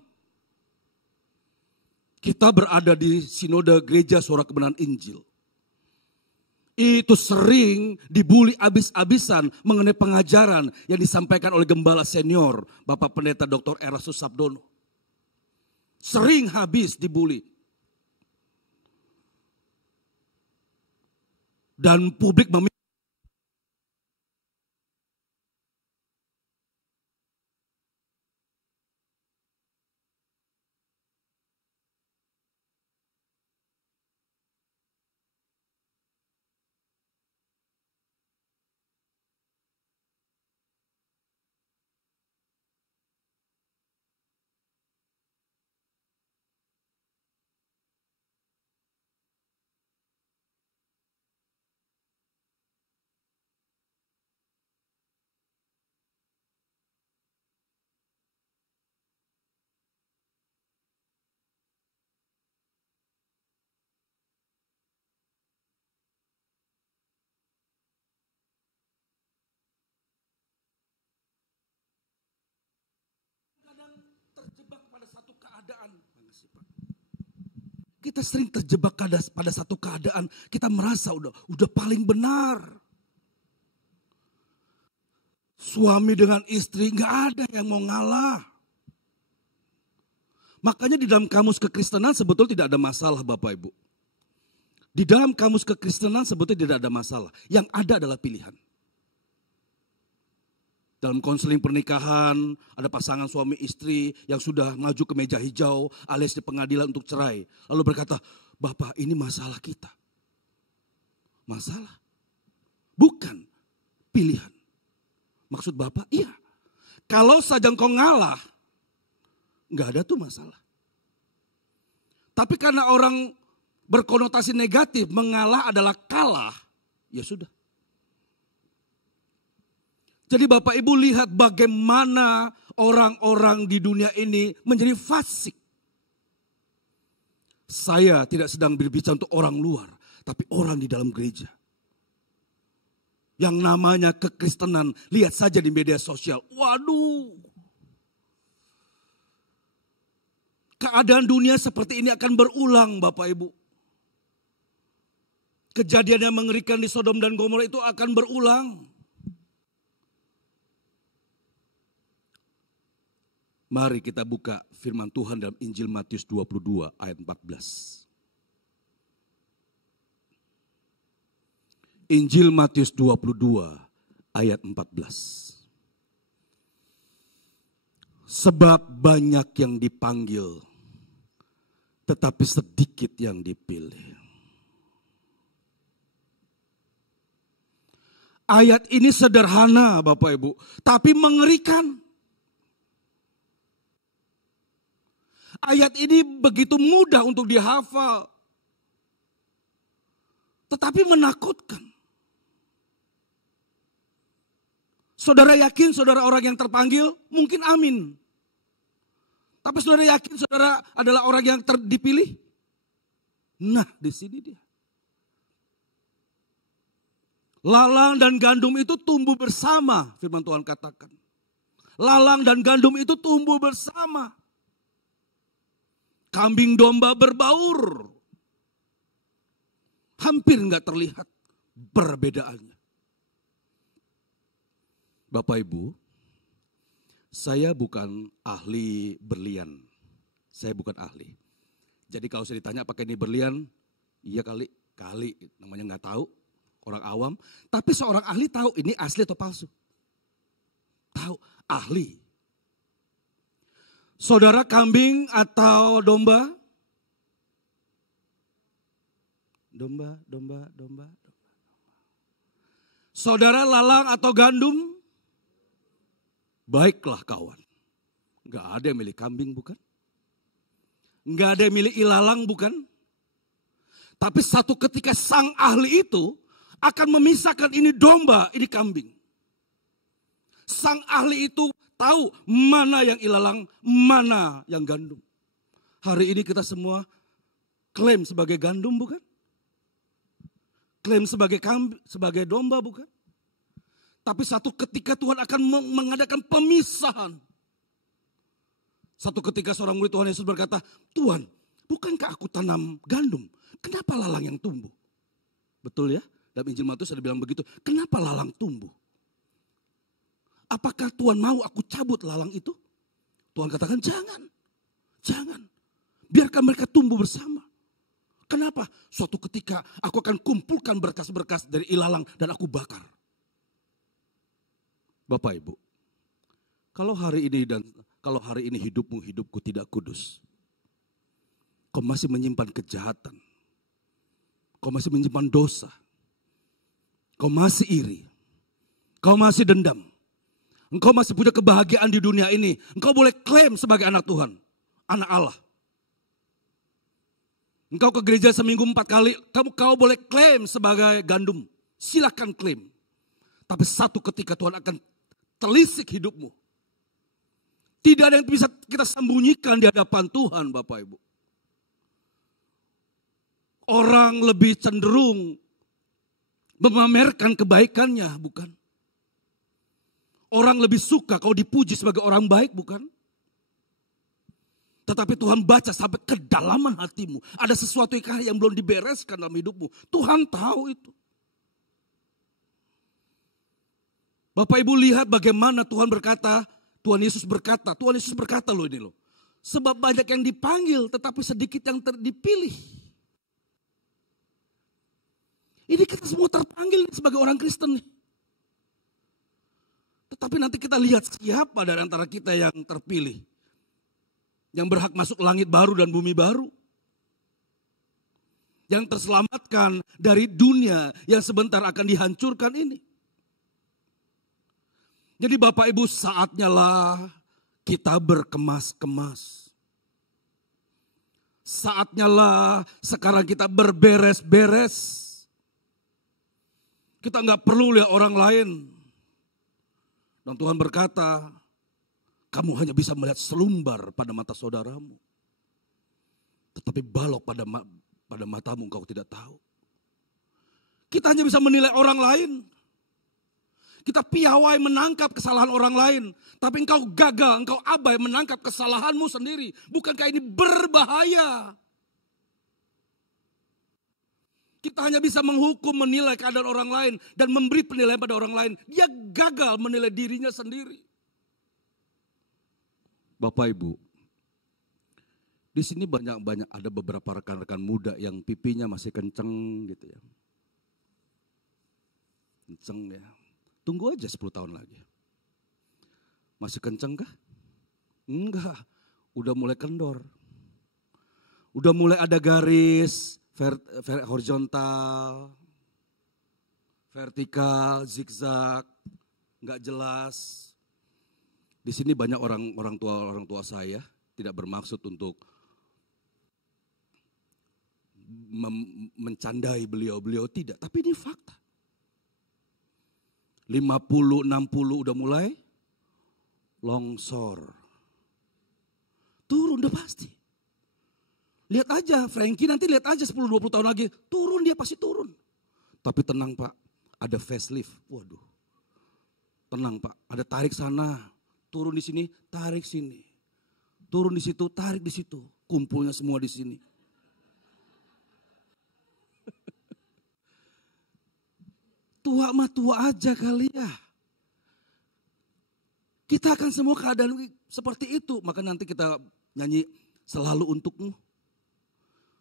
Kita berada di sinode gereja Suara Kebenaran Injil. Itu sering dibully abis-abisan mengenai pengajaran yang disampaikan oleh gembala senior Bapak Pendeta Dr. Erastus Sabdono. Sering habis dibully. Dan publik meminta terjebak pada satu keadaan. Kita sering terjebak pada satu keadaan. Kita merasa udah paling benar. Suami dengan istri gak ada yang mau ngalah. Makanya di dalam kamus kekristenan sebetulnya tidak ada masalah Bapak Ibu. Di dalam kamus kekristenan sebetulnya tidak ada masalah. Yang ada adalah pilihan. Dalam konseling pernikahan, ada pasangan suami istri yang sudah maju ke meja hijau alias di pengadilan untuk cerai. Lalu berkata, Bapak ini masalah kita. Masalah? Bukan pilihan. Maksud Bapak, iya. Kalau saja engkau ngalah, nggak ada tuh masalah. Tapi karena orang berkonotasi negatif, mengalah adalah kalah, ya sudah. Jadi Bapak Ibu lihat bagaimana orang-orang di dunia ini menjadi fasik. Saya tidak sedang berbicara untuk orang luar, tapi orang di dalam gereja. Yang namanya kekristenan, lihat saja di media sosial. Waduh. Keadaan dunia seperti ini akan berulang Bapak Ibu. Kejadian yang mengerikan di Sodom dan Gomora itu akan berulang. Mari kita buka firman Tuhan dalam Injil Matius 22 ayat 14. Injil Matius 22 ayat 14. Sebab banyak yang dipanggil, tetapi sedikit yang dipilih. Ayat ini sederhana Bapak Ibu, tapi mengerikan. Ayat ini begitu mudah untuk dihafal. Tetapi menakutkan. Saudara yakin saudara orang yang terpanggil? Mungkin amin. Tapi saudara yakin saudara adalah orang yang dipilih? Nah, di sini dia. Lalang dan gandum itu tumbuh bersama, firman Tuhan katakan. Lalang dan gandum itu tumbuh bersama. Kambing domba berbaur. Hampir nggak terlihat perbedaannya. Bapak Ibu, saya bukan ahli berlian. Saya bukan ahli. Jadi kalau saya ditanya apakah ini berlian, iya kali namanya nggak tahu, orang awam. Tapi seorang ahli tahu ini asli atau palsu. Tahu, ahli. Saudara kambing atau domba? Domba. Saudara lalang atau gandum? Baiklah kawan. Gak ada yang milih kambing bukan? Gak ada yang milih ilalang bukan? Tapi satu ketika sang ahli itu akan memisahkan ini domba, ini kambing. Sang ahli itu tahu mana yang ilalang, mana yang gandum. Hari ini kita semua klaim sebagai gandum bukan? Klaim sebagai kambing, sebagai domba bukan? Tapi satu ketika Tuhan akan mengadakan pemisahan. Satu ketika seorang murid Tuhan Yesus berkata, Tuhan, bukankah aku tanam gandum? Kenapa lalang yang tumbuh? Betul ya? Dalam Injil Matius ada bilang begitu. Kenapa lalang tumbuh? Apakah Tuhan mau aku cabut lalang itu? Tuhan katakan jangan. Jangan. Biarkan mereka tumbuh bersama. Kenapa? Suatu ketika aku akan kumpulkan berkas-berkas dari ilalang dan aku bakar. Bapak Ibu, kalau hari ini hidupku tidak kudus. Kau masih menyimpan kejahatan. Kau masih menyimpan dosa. Kau masih iri. Kau masih dendam. Engkau masih punya kebahagiaan di dunia ini. Engkau boleh klaim sebagai anak Tuhan. Anak Allah. Engkau ke gereja seminggu 4 kali. Kau boleh klaim sebagai gandum. Silakan klaim. Tapi satu ketika Tuhan akan telisik hidupmu. Tidak ada yang bisa kita sembunyikan di hadapan Tuhan Bapak Ibu. Orang lebih cenderung memamerkan kebaikannya, bukan? Orang lebih suka kau dipuji sebagai orang baik, bukan? Tetapi Tuhan baca sampai kedalaman hatimu. Ada sesuatu yang belum dibereskan dalam hidupmu. Tuhan tahu itu. Bapak Ibu lihat bagaimana Tuhan berkata, Tuhan Yesus berkata loh ini loh. Sebab banyak yang dipanggil tetapi sedikit yang dipilih. Ini kita semua terpanggil sebagai orang Kristen nih. Tetapi nanti kita lihat siapa dari antara kita yang terpilih. Yang berhak masuk langit baru dan bumi baru. Yang terselamatkan dari dunia yang sebentar akan dihancurkan ini. Jadi Bapak Ibu saatnya lah kita berkemas-kemas. Saatnya lah sekarang kita berberes-beres. Kita nggak perlu lihat orang lain. Dan Tuhan berkata, kamu hanya bisa melihat selumbar pada mata saudaramu. Tetapi balok pada matamu engkau tidak tahu. Kita hanya bisa menilai orang lain. Kita piawai menangkap kesalahan orang lain. Tapi engkau gagal, engkau abai menangkap kesalahanmu sendiri. Bukankah ini berbahaya? Kita hanya bisa menghukum, menilai keadaan orang lain. Dan memberi penilaian pada orang lain. Dia gagal menilai dirinya sendiri. Bapak Ibu. Di sini banyak ada beberapa rekan-rekan muda yang pipinya masih kenceng gitu ya. Kenceng ya. Tunggu aja 10 tahun lagi. Masih kenceng kah? Enggak. Udah mulai kendor. Udah mulai ada garis horizontal, vertikal, zigzag, nggak jelas. Di sini banyak orang tua saya tidak bermaksud untuk mencandai beliau tidak, tapi ini fakta. 50, 60 udah mulai longsor. Turun udah pasti. Lihat aja Frankie, nanti lihat aja 10-20 tahun lagi. Turun, dia pasti turun. Tapi tenang Pak, ada facelift. Waduh. Tenang Pak, ada tarik sana. Turun di sini, tarik sini. Turun di situ, tarik di situ. Kumpulnya semua di sini. Tua mah tua aja kali ya. Kita akan semua keadaan seperti itu. Maka nanti kita nyanyi selalu untukmu.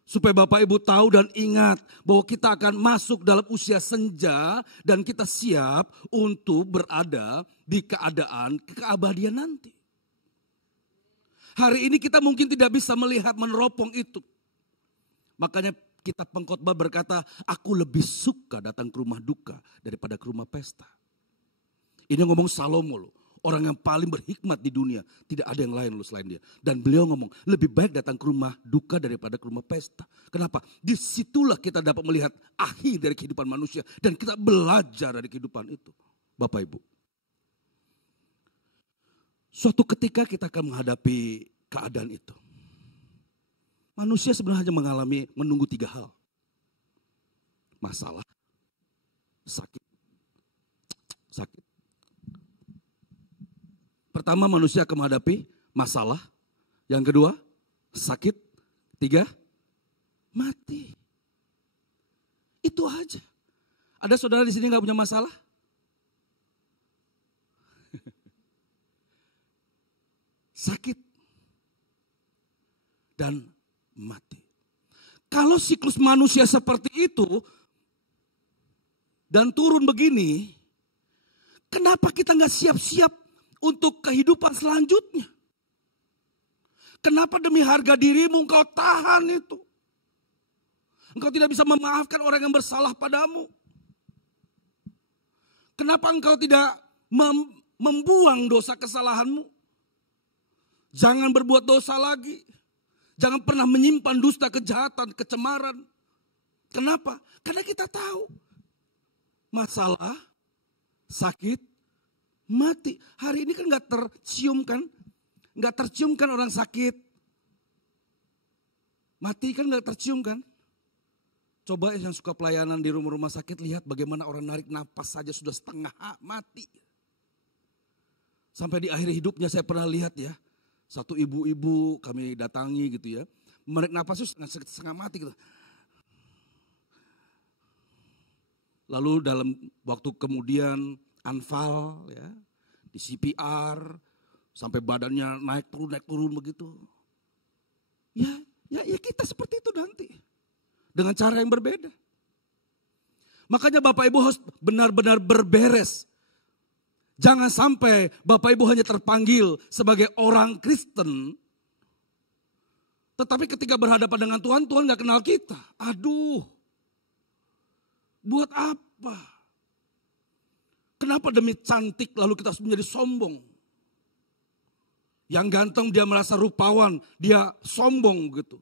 Supaya Bapak Ibu tahu dan ingat bahwa kita akan masuk dalam usia senja. Dan kita siap untuk berada di keadaan keabadian nanti. Hari ini kita mungkin tidak bisa melihat meneropong itu. Makanya kitab pengkhotbah berkata, aku lebih suka datang ke rumah duka daripada ke rumah pesta. Ini ngomong Salomo loh. Orang yang paling berhikmat di dunia. Tidak ada yang lain selain dia. Dan beliau ngomong, lebih baik datang ke rumah duka daripada ke rumah pesta. Kenapa? Disitulah kita dapat melihat akhir dari kehidupan manusia. Dan kita belajar dari kehidupan itu. Bapak Ibu. Suatu ketika kita akan menghadapi keadaan itu. Manusia sebenarnya hanya menunggu 3 hal. Masalah, sakit. Pertama, manusia akan menghadapi masalah. Yang kedua, sakit. 3, mati. Itu aja. Ada saudara di sini nggak punya masalah? Sakit dan mati. Kalau siklus manusia seperti itu dan turun begini, kenapa kita nggak siap-siap untuk kehidupan selanjutnya? Kenapa demi harga dirimu engkau tahan itu? Engkau tidak bisa memaafkan orang yang bersalah padamu. Kenapa engkau tidak membuang dosa kesalahanmu? Jangan berbuat dosa lagi. Jangan pernah menyimpan dusta, kejahatan, kecemaran. Kenapa? Karena kita tahu masalah, sakit, mati. Hari ini kan gak tercium kan orang sakit. Mati kan gak tercium kan. Coba yang suka pelayanan di rumah-rumah sakit, lihat bagaimana orang narik napas saja sudah setengah mati. Sampai di akhir hidupnya saya pernah lihat ya. Satu ibu-ibu kami datangi gitu ya. Menarik napas itu setengah mati gitu. Lalu dalam waktu kemudian anfal ya. Di CPR. Sampai badannya naik turun begitu. Ya kita seperti itu nanti. Dengan cara yang berbeda. Makanya Bapak Ibu harus benar-benar berberes. Jangan sampai Bapak Ibu hanya terpanggil sebagai orang Kristen. Tetapi ketika berhadapan dengan Tuhan, Tuhan gak kenal kita. Aduh, buat apa? Kenapa demi cantik lalu kita menjadi sombong? Yang ganteng dia merasa rupawan, dia sombong gitu.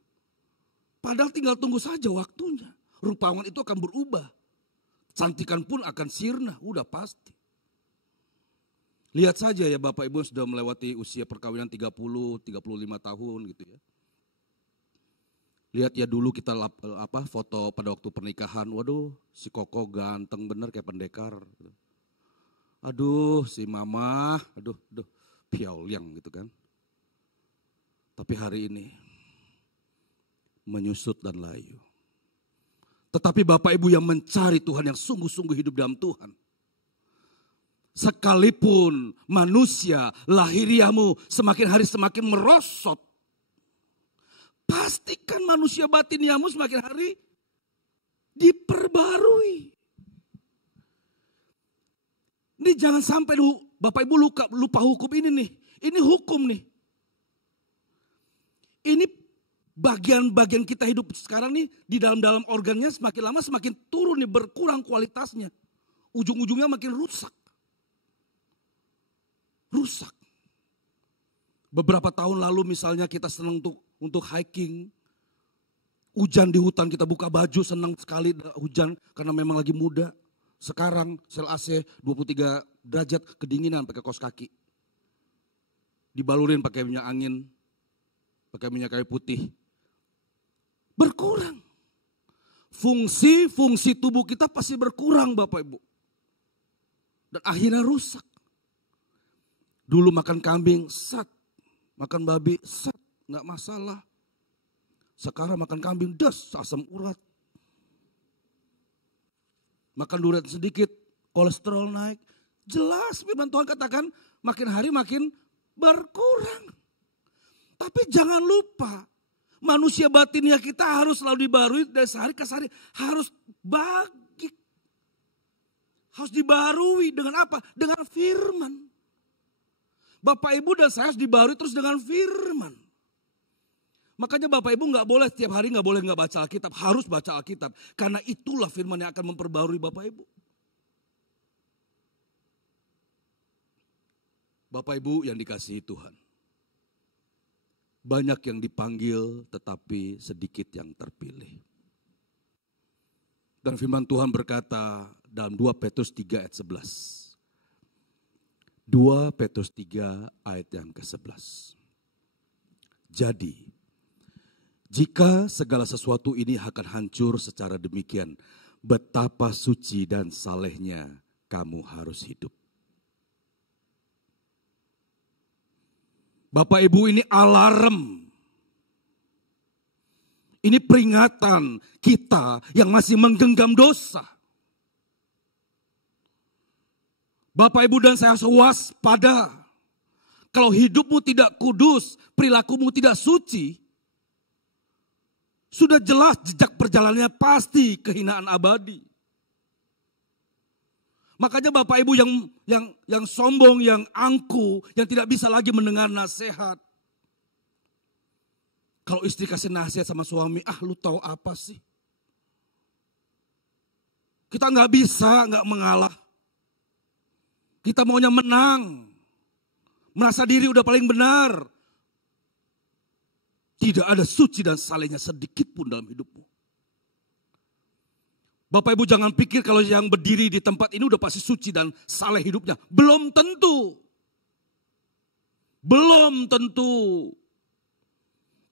Padahal tinggal tunggu saja waktunya. Rupawan itu akan berubah. Cantikan pun akan sirna, udah pasti. Lihat saja ya Bapak Ibu sudah melewati usia perkawinan 30-35 tahun gitu ya. Lihat ya dulu kita foto pada waktu pernikahan. Waduh si Koko ganteng bener kayak pendekar. Aduh si Mama, aduh piauliang gitu kan. Tapi hari ini menyusut dan layu. Tetapi Bapak Ibu yang mencari Tuhan, yang sungguh-sungguh hidup dalam Tuhan. Sekalipun manusia lahiriamu semakin hari semakin merosot. Pastikan manusia batiniamu semakin hari diperbarui. Ini jangan sampai Bapak Ibu lupa hukum ini nih. Ini hukum nih. Ini bagian-bagian kita hidup sekarang nih di dalam organnya semakin lama semakin turun nih, berkurang kualitasnya. Ujung-ujungnya makin rusak. Beberapa tahun lalu misalnya kita senang untuk hiking. Hujan di hutan kita buka baju senang sekali hujan karena memang lagi muda. Sekarang sel AC 23 derajat kedinginan pakai kaos kaki. Dibalurin pakai minyak angin. Pakai minyak kayu putih. Berkurang. Fungsi tubuh kita pasti berkurang Bapak Ibu. Dan akhirnya rusak. Dulu makan kambing, sat. Makan babi, sat. Nggak masalah. Sekarang makan kambing, asam urat. Makan durian sedikit, kolesterol naik. Jelas firman Tuhan katakan makin hari makin berkurang. Tapi jangan lupa, manusia batinnya kita harus selalu dibarui dari sehari ke sehari. Harus dibarui dengan apa? Dengan firman. Bapak Ibu dan saya harus dibarui terus dengan firman. Makanya Bapak Ibu gak boleh setiap hari gak baca Alkitab. Harus baca Alkitab. Karena itulah firman yang akan memperbarui Bapak Ibu. Bapak Ibu yang dikasihi Tuhan, banyak yang dipanggil tetapi sedikit yang terpilih. Dan firman Tuhan berkata dalam 2 Petrus 3 ayat 11. 2 Petrus 3 ayat yang ke-11. Jadi, jika segala sesuatu ini akan hancur secara demikian, betapa suci dan salehnya kamu harus hidup. Bapak Ibu, ini alarm. Ini peringatan kita yang masih menggenggam dosa. Bapak Ibu dan saya harus waspada. Kalau hidupmu tidak kudus, perilakumu tidak suci, sudah jelas jejak perjalanannya pasti kehinaan abadi. Makanya Bapak Ibu yang sombong, yang angku, yang tidak bisa lagi mendengar nasihat. Kalau istri kasih nasihat sama suami, lu tahu apa sih? Kita nggak bisa, nggak mengalah. Kita maunya menang. Merasa diri udah paling benar. Tidak ada suci dan salehnya sedikit pun dalam hidupmu. Bapak Ibu jangan pikir kalau yang berdiri di tempat ini udah pasti suci dan saleh hidupnya. Belum tentu. Belum tentu.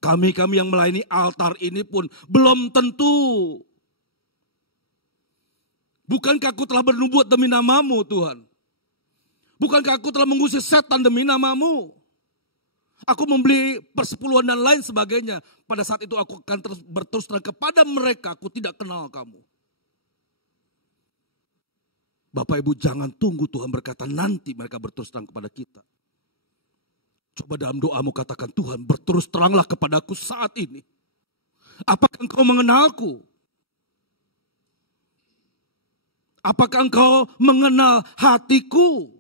Kami yang melayani altar ini pun belum tentu. Bukankah aku telah bernubuat demi namamu Tuhan? Bukankah aku telah mengusir setan demi namamu? Aku membeli persepuluhan dan lain sebagainya. Pada saat itu aku akan berterus terang kepada mereka, aku tidak kenal kamu. Bapak Ibu jangan tunggu Tuhan berkata nanti mereka berterus terang kepada kita. Coba dalam doamu katakan, Tuhan berterus teranglah kepadaku saat ini. Apakah engkau mengenalku? Apakah engkau mengenal hatiku?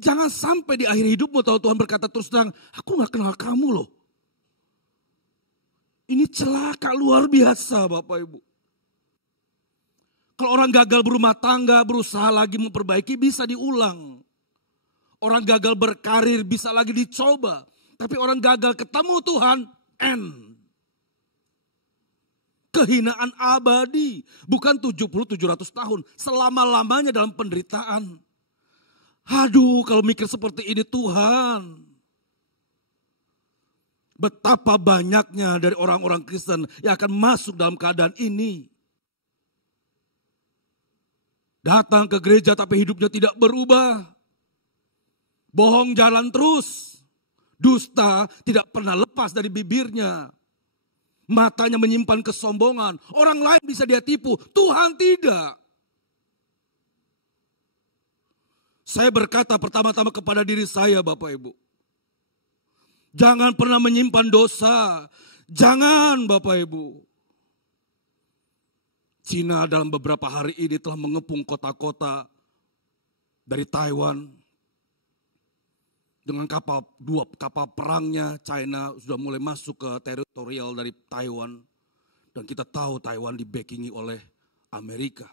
Jangan sampai di akhir hidupmu tahu Tuhan berkata terus terang, aku gak kenal kamu loh. Ini celaka luar biasa Bapak Ibu. Kalau orang gagal berumah tangga, berusaha lagi memperbaiki, bisa diulang. Orang gagal berkarir, bisa lagi dicoba. Tapi orang gagal ketemu Tuhan, end. Kehinaan abadi. Bukan 70-700 tahun. Selama-lamanya dalam penderitaan. Aduh, kalau mikir seperti ini Tuhan. Betapa banyaknya dari orang-orang Kristen yang akan masuk dalam keadaan ini. Datang ke gereja tapi hidupnya tidak berubah. Bohong jalan terus. Dusta tidak pernah lepas dari bibirnya. Matanya menyimpan kesombongan. Orang lain bisa dia tipu, Tuhan tidak. Saya berkata pertama-tama kepada diri saya Bapak Ibu. Jangan pernah menyimpan dosa. Jangan Bapak Ibu. Cina dalam beberapa hari ini telah mengepung kota-kota dari Taiwan. Dengan dua kapal perangnya, China sudah mulai masuk ke teritorial dari Taiwan. Dan kita tahu Taiwan dibackingi oleh Amerika.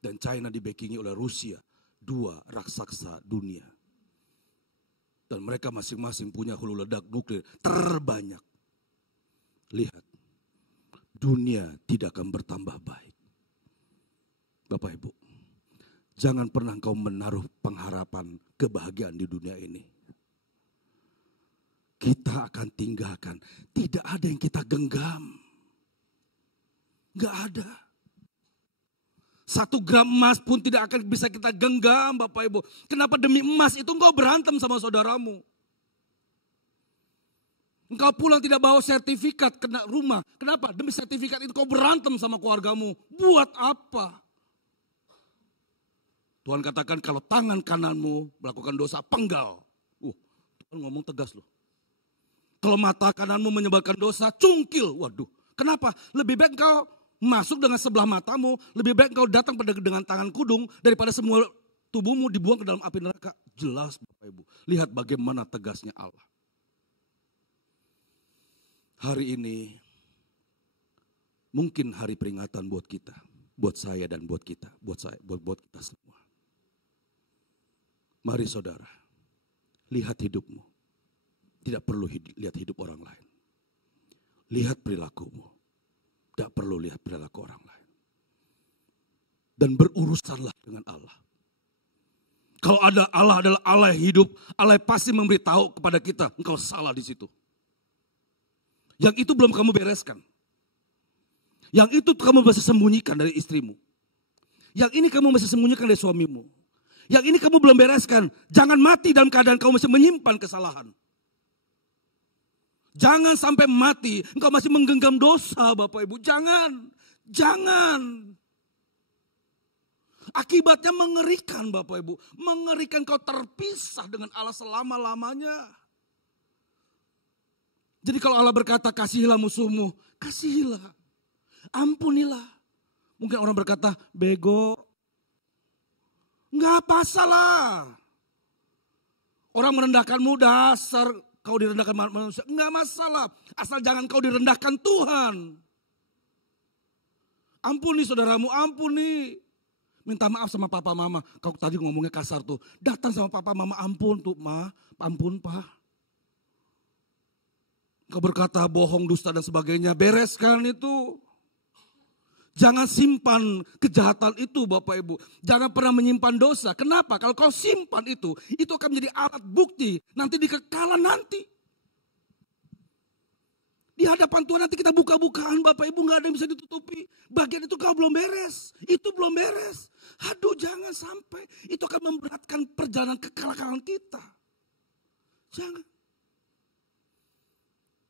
Dan China dibackingi oleh Rusia. Dua raksasa dunia. Dan mereka masing-masing punya hulu ledak nuklir terbanyak. Lihat, dunia tidak akan bertambah baik. Bapak Ibu, jangan pernah engkau menaruh pengharapan kebahagiaan di dunia ini. Kita akan tinggalkan, tidak ada yang kita genggam. Gak ada. 1 gram emas pun tidak akan bisa kita genggam Bapak Ibu. Kenapa demi emas itu engkau berantem sama saudaramu? Engkau pulang tidak bawa sertifikat kena rumah. Kenapa? Demi sertifikat itu kau berantem sama keluargamu. Buat apa? Tuhan katakan kalau tangan kananmu melakukan dosa, penggal. Tuhan ngomong tegas loh. Kalau mata kananmu menyebabkan dosa, cungkil. Waduh, kenapa? Lebih baik engkau masuk dengan sebelah matamu, lebih baik engkau datang dengan tangan kudung daripada semua tubuhmu dibuang ke dalam api neraka. Jelas Bapak Ibu, lihat bagaimana tegasnya Allah. Hari ini mungkin hari peringatan buat kita, buat saya dan buat kita, buat kita semua. Mari saudara, lihat hidupmu. Tidak perlu lihat hidup orang lain. Lihat perilakumu. Tidak perlu lihat perilaku orang lain. Dan berurusanlah dengan Allah. Kalau ada Allah adalah Allah yang hidup, Allah pasti memberitahu kepada kita, engkau salah di situ. Yang itu belum kamu bereskan. Yang itu kamu masih sembunyikan dari istrimu. Yang ini kamu masih sembunyikan dari suamimu. Yang ini kamu belum bereskan. Jangan mati dalam keadaan kamu masih menyimpan kesalahan. Jangan sampai mati, engkau masih menggenggam dosa Bapak Ibu. Jangan, jangan. Akibatnya mengerikan Bapak Ibu. Mengerikan kau terpisah dengan Allah selama-lamanya. Jadi kalau Allah berkata kasihilah musuhmu, kasihilah. Ampunilah. Mungkin orang berkata bego. Enggak masalah. Orang merendahkanmu dasar kau direndahkan manusia. Enggak masalah. Asal jangan kau direndahkan Tuhan. Ampuni saudaramu, ampuni. Minta maaf sama papa mama. Kau tadi ngomongnya kasar tuh. Datang sama papa mama, ampun tuh ma. Ampun pak. Kau berkata bohong, dusta dan sebagainya. Bereskan itu. Jangan simpan kejahatan itu Bapak Ibu. Jangan pernah menyimpan dosa. Kenapa? Kalau kau simpan itu akan menjadi alat bukti. Nanti di kekalan nanti. Di hadapan Tuhan nanti kita buka-bukaan Bapak Ibu, gak ada yang bisa ditutupi. Bagian itu kau belum beres. Itu belum beres. Aduh jangan sampai. Itu akan memberatkan perjalanan kekalahan kita. Jangan.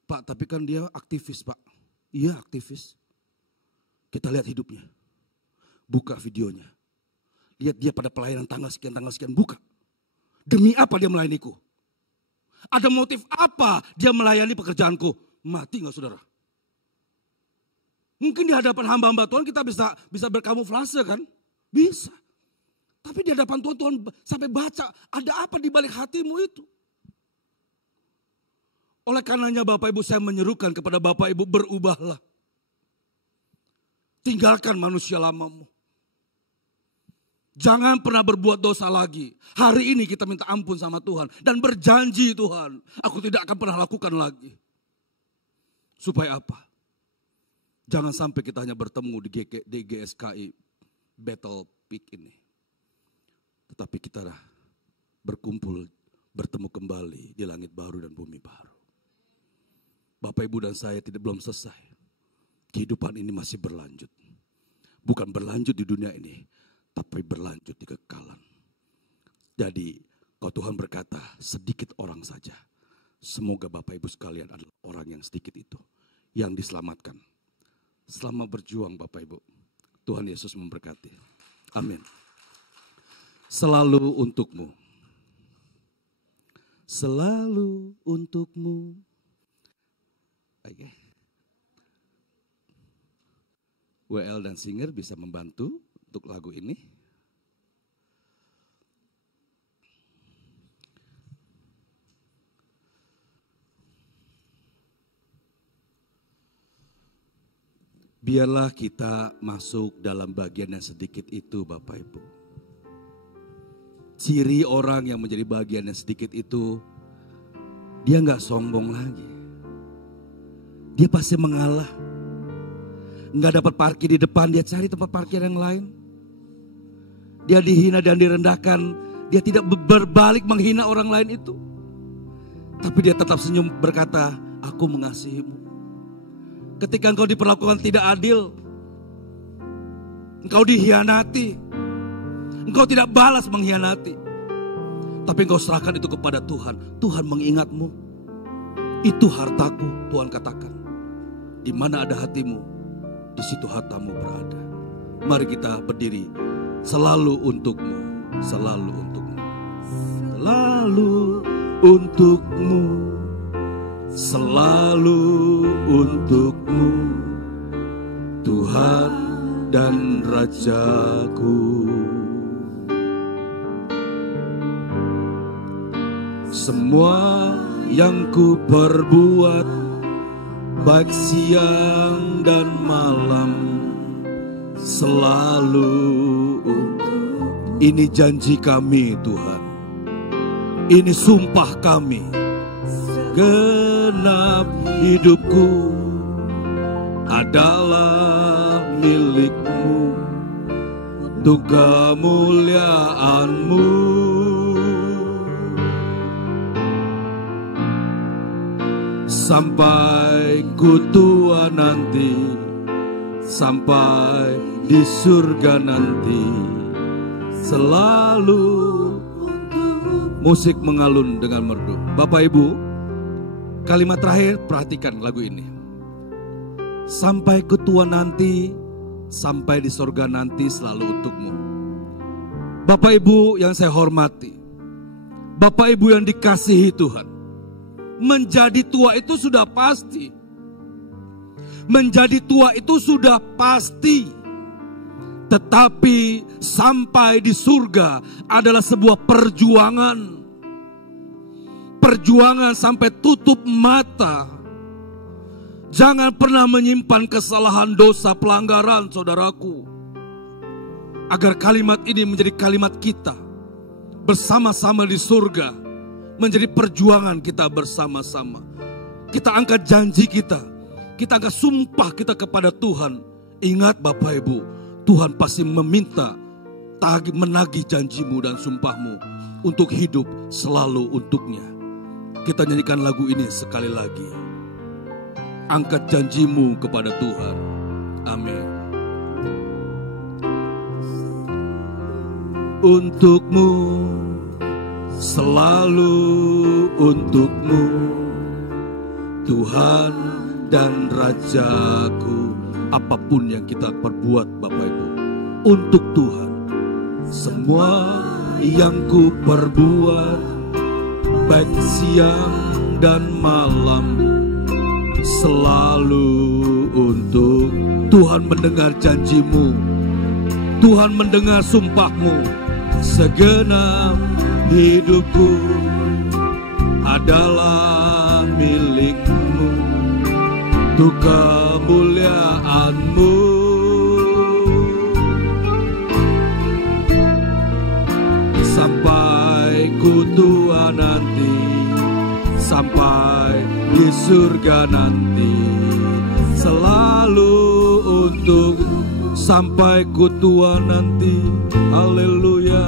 Pak tapi kan dia aktivis Pak. Iya aktivis. Kita lihat hidupnya. Buka videonya. Lihat dia pada pelayanan tanggal sekian. Buka. Demi apa dia melayaniku? Ada motif apa dia melayani pekerjaanku? Mati gak saudara? Mungkin di hadapan hamba-hamba Tuhan kita bisa berkamuflase kan? Bisa. Tapi di hadapan Tuhan sampai baca. Ada apa di balik hatimu itu? Oleh karenanya Bapak Ibu saya menyerukan kepada Bapak Ibu berubahlah. Tinggalkan manusia lamamu. Jangan pernah berbuat dosa lagi. Hari ini kita minta ampun sama Tuhan. Dan berjanji Tuhan, aku tidak akan pernah lakukan lagi. Supaya apa? Jangan sampai kita hanya bertemu di GSKI Battle Peak ini. Tetapi kita berkumpul, bertemu kembali di langit baru dan bumi baru. Bapak Ibu dan saya belum selesai. Kehidupan ini masih berlanjut. Bukan berlanjut di dunia ini, tapi berlanjut di kekekalan. Jadi, kalau Tuhan berkata, sedikit orang saja. Semoga Bapak Ibu sekalian adalah orang yang sedikit itu. Yang diselamatkan. Selama berjuang Bapak Ibu. Tuhan Yesus memberkati. Amin. Selalu untukmu. Selalu untukmu. Oke. WL dan Singer bisa membantu untuk lagu ini. Biarlah kita masuk dalam bagian yang sedikit itu Bapak Ibu. Ciri orang yang menjadi bagian yang sedikit itu, dia gak sombong lagi. Dia pasti mengalah. Gak dapat parkir di depan, dia cari tempat parkir yang lain. Dia dihina dan direndahkan, dia tidak berbalik menghina orang lain itu. Tapi dia tetap senyum berkata, aku mengasihimu. Ketika engkau diperlakukan tidak adil, engkau dihianati, engkau tidak balas mengkhianati. Tapi engkau serahkan itu kepada Tuhan. Tuhan mengingatmu. Itu hartaku, Tuhan katakan. Di mana ada hatimu, di situ hartamu berada. Mari kita berdiri. Selalu untukmu, selalu untukmu, selalu untukmu, selalu untukmu, Tuhan dan Rajaku. Semua yang ku perbuat, baik siang dan malam, selalu untuk. Ini janji kami Tuhan. Ini sumpah kami, genap hidupku adalah milik-Mu untuk kemuliaan-Mu. Sampai ku tua nanti, sampai di surga nanti, selalu musik mengalun dengan merdu. Bapak Ibu, kalimat terakhir perhatikan lagu ini. Sampai ku tua nanti, sampai di surga nanti, selalu untuk-Mu. Bapak Ibu yang saya hormati, Bapak Ibu yang dikasihi Tuhan, menjadi tua itu sudah pasti. Menjadi tua itu sudah pasti. Tetapi sampai di surga adalah sebuah perjuangan. Perjuangan sampai tutup mata. Jangan pernah menyimpan kesalahan, dosa, pelanggaran, saudaraku. Agar kalimat ini menjadi kalimat kita bersama-sama di surga, menjadi perjuangan kita bersama-sama. Kita angkat janji kita angkat sumpah kita kepada Tuhan. Ingat Bapak Ibu, Tuhan pasti meminta menagih janjimu dan sumpahmu untuk hidup selalu untuknya. Kita nyanyikan lagu ini sekali lagi. Angkat janjimu kepada Tuhan. Amin. Untuk-Mu, selalu untuk-Mu, Tuhan dan Rajaku. Apapun yang kita perbuat Bapak Ibu, untuk Tuhan. Semua yang ku perbuat, baik siang dan malam, selalu untuk Tuhan. Mendengar janjimu, Tuhan mendengar sumpahmu. Segenap hidupku adalah milik-Mu untuk kemuliaan-Mu. Sampai ku tua nanti, sampai di surga nanti, selalu untuk. Sampai ku tua nanti, haleluya.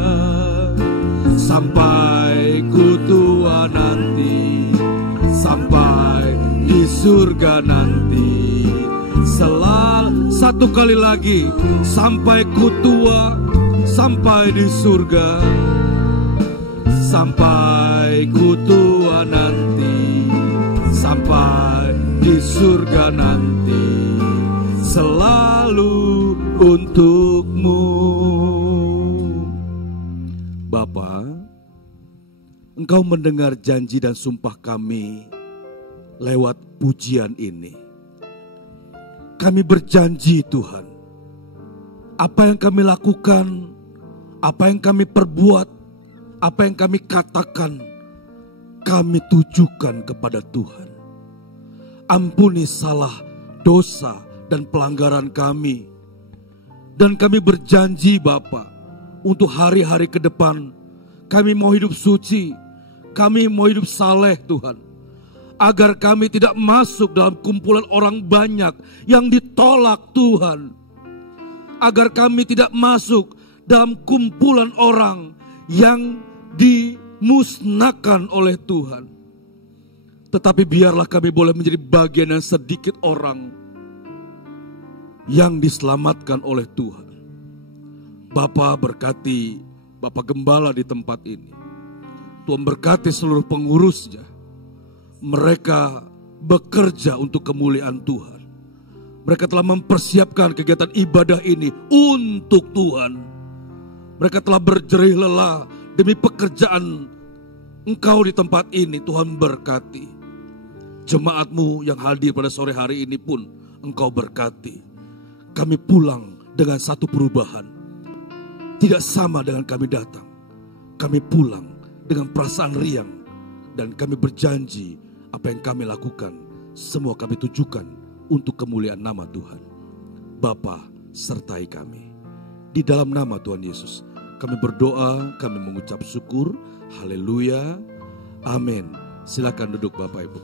Sampai ku tua nanti, sampai di surga nanti, selalu. Satu kali lagi, sampai ku tua, sampai di surga. Sampai ku tua nanti, sampai di surga nanti, selalu untuk-Mu. Bapa, Engkau mendengar janji dan sumpah kami lewat pujian ini. Kami berjanji Tuhan, apa yang kami lakukan, apa yang kami perbuat, apa yang kami katakan, kami tujukan kepada Tuhan. Ampuni salah, dosa, dan pelanggaran kami. Dan kami berjanji Bapa, untuk hari-hari ke depan, kami mau hidup suci, kami mau hidup saleh Tuhan. Agar kami tidak masuk dalam kumpulan orang banyak yang ditolak Tuhan. Agar kami tidak masuk dalam kumpulan orang yang dimusnahkan oleh Tuhan. Tetapi biarlah kami boleh menjadi bagian yang sedikit orang yang diselamatkan oleh Tuhan. Bapa berkati Bapak Gembala di tempat ini. Tuhan berkati seluruh pengurusnya. Mereka bekerja untuk kemuliaan Tuhan. Mereka telah mempersiapkan kegiatan ibadah ini untuk Tuhan. Mereka telah berjerih lelah demi pekerjaan Engkau di tempat ini. Tuhan berkati. Jemaat-Mu yang hadir pada sore hari ini pun Engkau berkati. Kami pulang dengan satu perubahan. Tidak sama dengan kami datang. Kami pulang dengan perasaan riang. Dan kami berjanji apa yang kami lakukan, semua kami tujukan untuk kemuliaan nama Tuhan. Bapa, sertai kami. Di dalam nama Tuhan Yesus, Kami berdoa, kami mengucap syukur. Haleluya. Amin. Silakan duduk Bapak Ibu.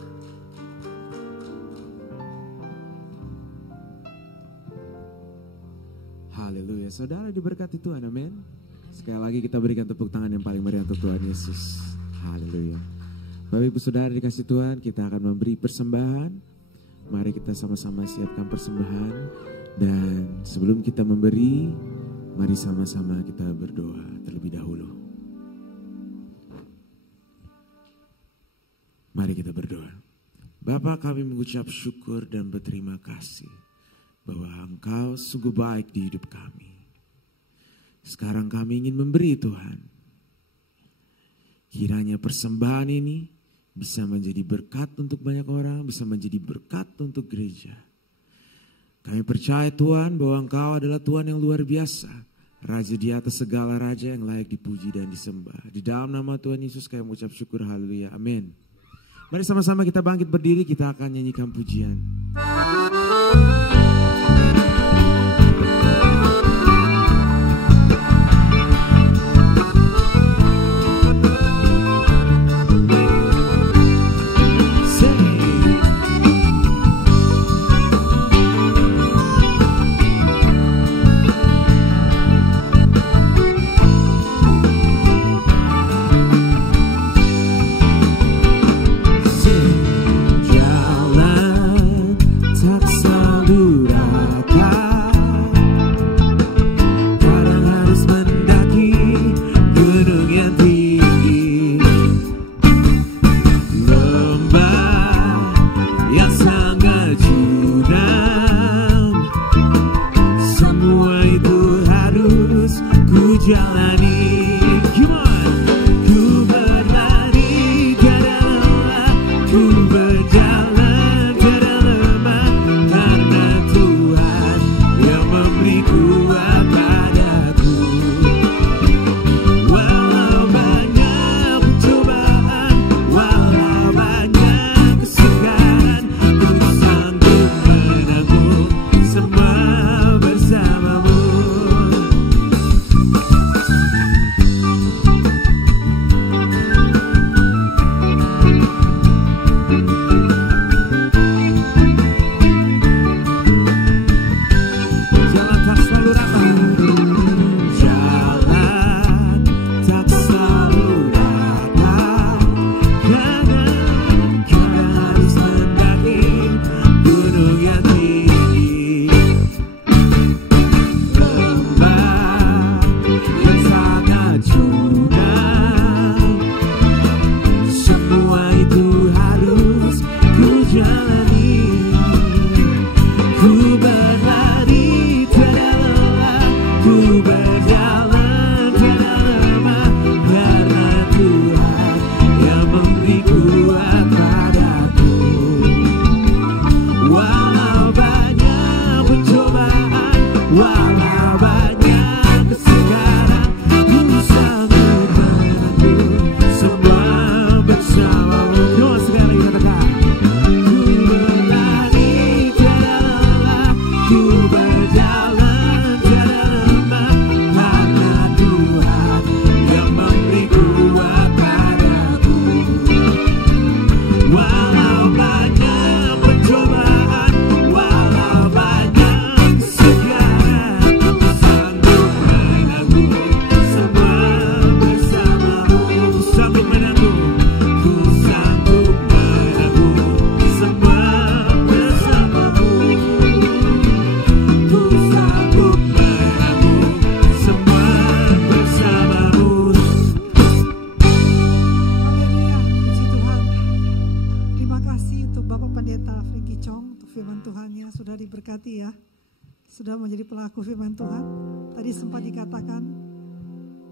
Haleluya. Saudara diberkati Tuhan, amin. Sekali lagi kita berikan tepuk tangan yang paling meriah untuk Tuhan Yesus. Haleluya. Bapak Ibu Saudara dikasih Tuhan, kita akan memberi persembahan. Mari kita sama-sama siapkan persembahan. Dan sebelum kita memberi, mari sama-sama kita berdoa terlebih dahulu. Mari kita berdoa. Bapa, kami mengucap syukur dan berterima kasih bahwa Engkau sungguh baik di hidup kami. Sekarang kami ingin memberi Tuhan. Kiranya persembahan ini bisa menjadi berkat untuk banyak orang, bisa menjadi berkat untuk gereja. Kami percaya Tuhan bahwa Engkau adalah Tuhan yang luar biasa. Raja di atas segala raja yang layak dipuji dan disembah. Di dalam nama Tuhan Yesus kami mengucap syukur, haleluya, amin. Mari sama-sama kita bangkit berdiri, kita akan nyanyikan pujian. Sudah menjadi pelaku firman Tuhan. Tadi sempat dikatakan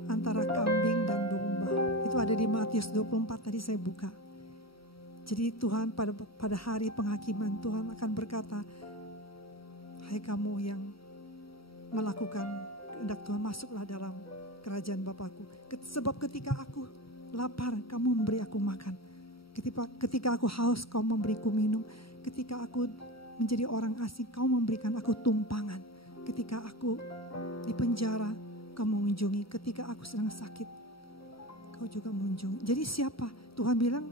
antara kambing dan domba. Itu ada di Matius 24 tadi saya buka. Jadi Tuhan pada hari penghakiman Tuhan akan berkata, hai kamu yang melakukan kehendak Tuhan, masuklah dalam kerajaan Bapakku. Sebab ketika aku lapar, kamu memberi aku makan. Ketika aku haus, kau memberiku minum. Ketika aku menjadi orang asing, kau memberikan aku tumpangan. Ketika aku di penjara, kamu mengunjungi. Ketika aku sedang sakit, Kau juga mengunjungi. Jadi siapa? Tuhan bilang,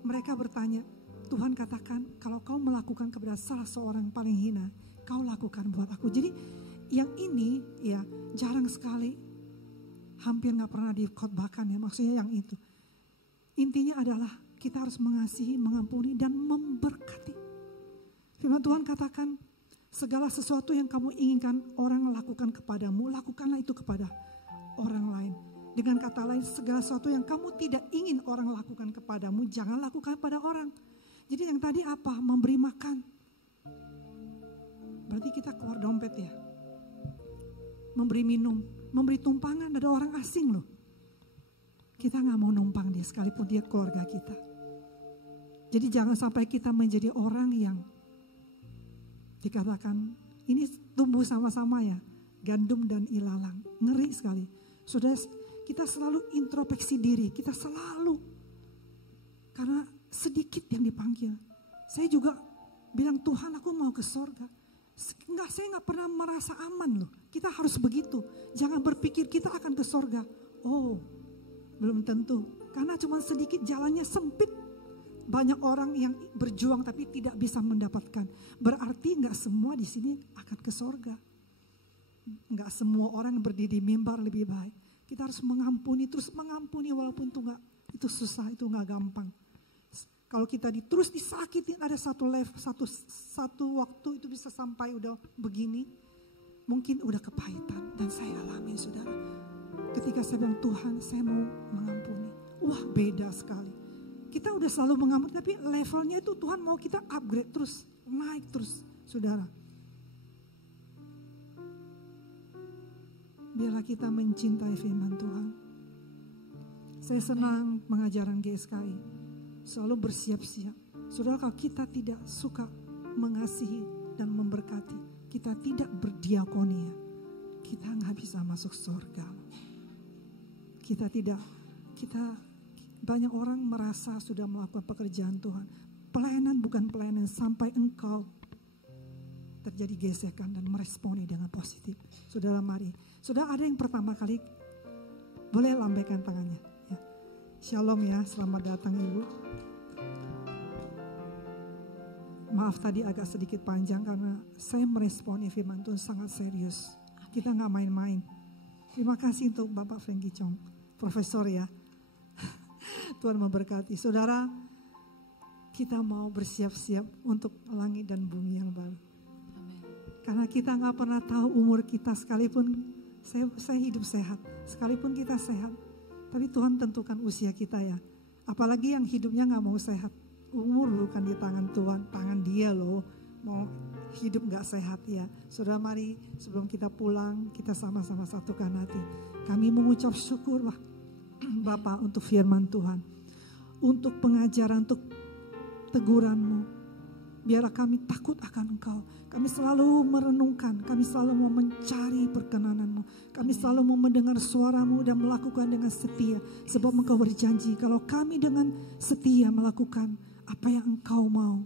mereka bertanya, Tuhan katakan, kalau Kau melakukan kepada salah seorang paling hina, Kau lakukan buat aku. Jadi yang ini ya jarang sekali, hampir gak pernah dikhotbahkan ya, maksudnya yang itu. Intinya adalah kita harus mengasihi, mengampuni, dan memberkati. Firman Tuhan katakan, segala sesuatu yang kamu inginkan orang lakukan kepadamu, lakukanlah itu kepada orang lain. Dengan kata lain, segala sesuatu yang kamu tidak ingin orang lakukan kepadamu, jangan lakukan pada orang. Jadi yang tadi apa? Memberi makan. Berarti kita keluar dompet ya. Memberi minum, memberi tumpangan, ada orang asing loh. Kita gak mau numpang dia sekalipun dia keluarga kita. Jadi jangan sampai kita menjadi orang yang dikatakan, ini tumbuh sama-sama ya, gandum dan ilalang. Ngeri sekali. Sudah kita selalu introspeksi diri, kita selalu. Karena sedikit yang dipanggil. Saya juga bilang, Tuhan aku mau ke sorga. Saya gak pernah merasa aman loh. Kita harus begitu. Jangan berpikir kita akan ke sorga. Oh, belum tentu. Karena cuma sedikit, jalannya sempit. Banyak orang yang berjuang tapi tidak bisa mendapatkan. Berarti gak semua di sini akan ke sorga. Gak semua orang berdiri di mimbar lebih baik. Kita harus mengampuni, terus mengampuni walaupun itu susah, itu gak gampang. Kalau kita terus disakitin, ada satu level, satu waktu itu bisa sampai udah begini, mungkin udah kepahitan. Dan saya alami saudara, ketika saya bilang Tuhan saya mau mengampuni, wah beda sekali. Kita udah selalu mengampuni, tapi levelnya itu Tuhan mau kita upgrade terus, naik terus saudara. Biarlah kita mencintai firman Tuhan. Saya senang mengajaran GSKI. Selalu bersiap-siap. Saudara, kalau kita tidak suka mengasihi dan memberkati, kita tidak berdiakonia, kita nggak bisa masuk surga. Banyak orang merasa sudah melakukan pekerjaan Tuhan. Pelayanan bukan pelayanan sampai engkau terjadi gesekan dan meresponi dengan positif. Saudara, mari. Saudara, ada yang pertama kali, boleh lambaikan tangannya. Ya. Shalom ya, selamat datang Ibu. Maaf tadi agak sedikit panjang karena saya meresponi firman Tuhan sangat serius. Kita gak main-main. Terima kasih untuk Bapak Frankie Chong, Profesor ya. Tuhan memberkati. Saudara, kita mau bersiap-siap untuk langit dan bumi yang baru. Karena kita gak pernah tahu umur kita, sekalipun saya hidup sehat, sekalipun kita sehat. Tapi Tuhan tentukan usia kita ya. Apalagi yang hidupnya gak mau sehat. Umur bukan di tangan Tuhan, tangan Dia loh. Mau hidup gak sehat ya. Saudara, mari sebelum kita pulang, kita sama-sama satukan hati. Kami mengucap syukur Bapak untuk firman Tuhan, untuk pengajaran, untuk teguran-Mu. Biarlah kami takut akan Engkau. Kami selalu merenungkan, kami selalu mau mencari perkenan-Mu. Kami selalu mau mendengar suara-Mu dan melakukan dengan setia. Sebab Engkau berjanji, kalau kami dengan setia melakukan apa yang Engkau mau,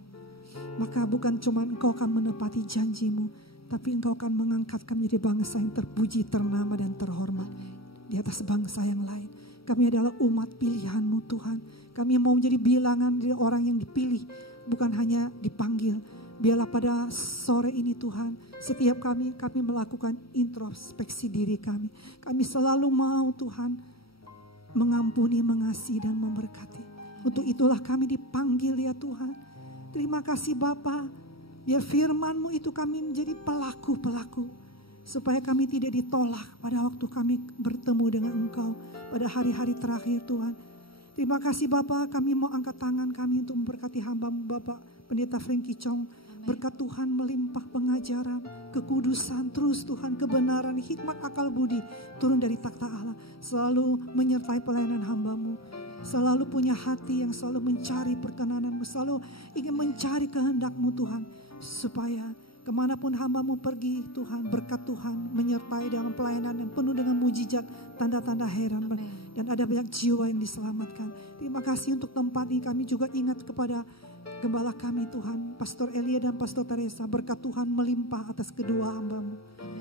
maka bukan cuma Engkau akan menepati janji-Mu, tapi Engkau akan mengangkat kami menjadi bangsa yang terpuji, ternama dan terhormat di atas bangsa yang lain. Kami adalah umat pilihan-Mu Tuhan. Kami mau menjadi bilangan dari orang yang dipilih, bukan hanya dipanggil. Biarlah pada sore ini Tuhan, setiap kami melakukan introspeksi diri kami. Kami selalu mau Tuhan mengampuni, mengasihi dan memberkati. Untuk itulah kami dipanggil ya Tuhan. Terima kasih Bapa. Biar firman-Mu itu kami menjadi pelaku-pelaku. Supaya kami tidak ditolak pada waktu kami bertemu dengan Engkau pada hari-hari terakhir Tuhan. Terima kasih Bapa, kami mau angkat tangan kami untuk memberkati hamba-Mu Bapak Pendeta Frankie Chong. Berkat Tuhan melimpah pengajaran, kekudusan terus Tuhan, kebenaran, hikmat, akal budi turun dari takhta Allah. Selalu menyertai pelayanan hamba-Mu. Selalu punya hati yang selalu mencari perkenanan-Mu, selalu ingin mencari kehendak-Mu Tuhan. Supaya kemanapun hamba-Mu pergi Tuhan, berkat Tuhan menyertai dalam pelayanan yang penuh dengan mujizat, tanda-tanda heran. Dan ada banyak jiwa yang diselamatkan. Terima kasih untuk tempat ini. Kami juga ingat kepada Gembala kami Tuhan, Pastor Elia dan Pastor Teresa. Berkat Tuhan melimpah atas kedua hamba-Mu.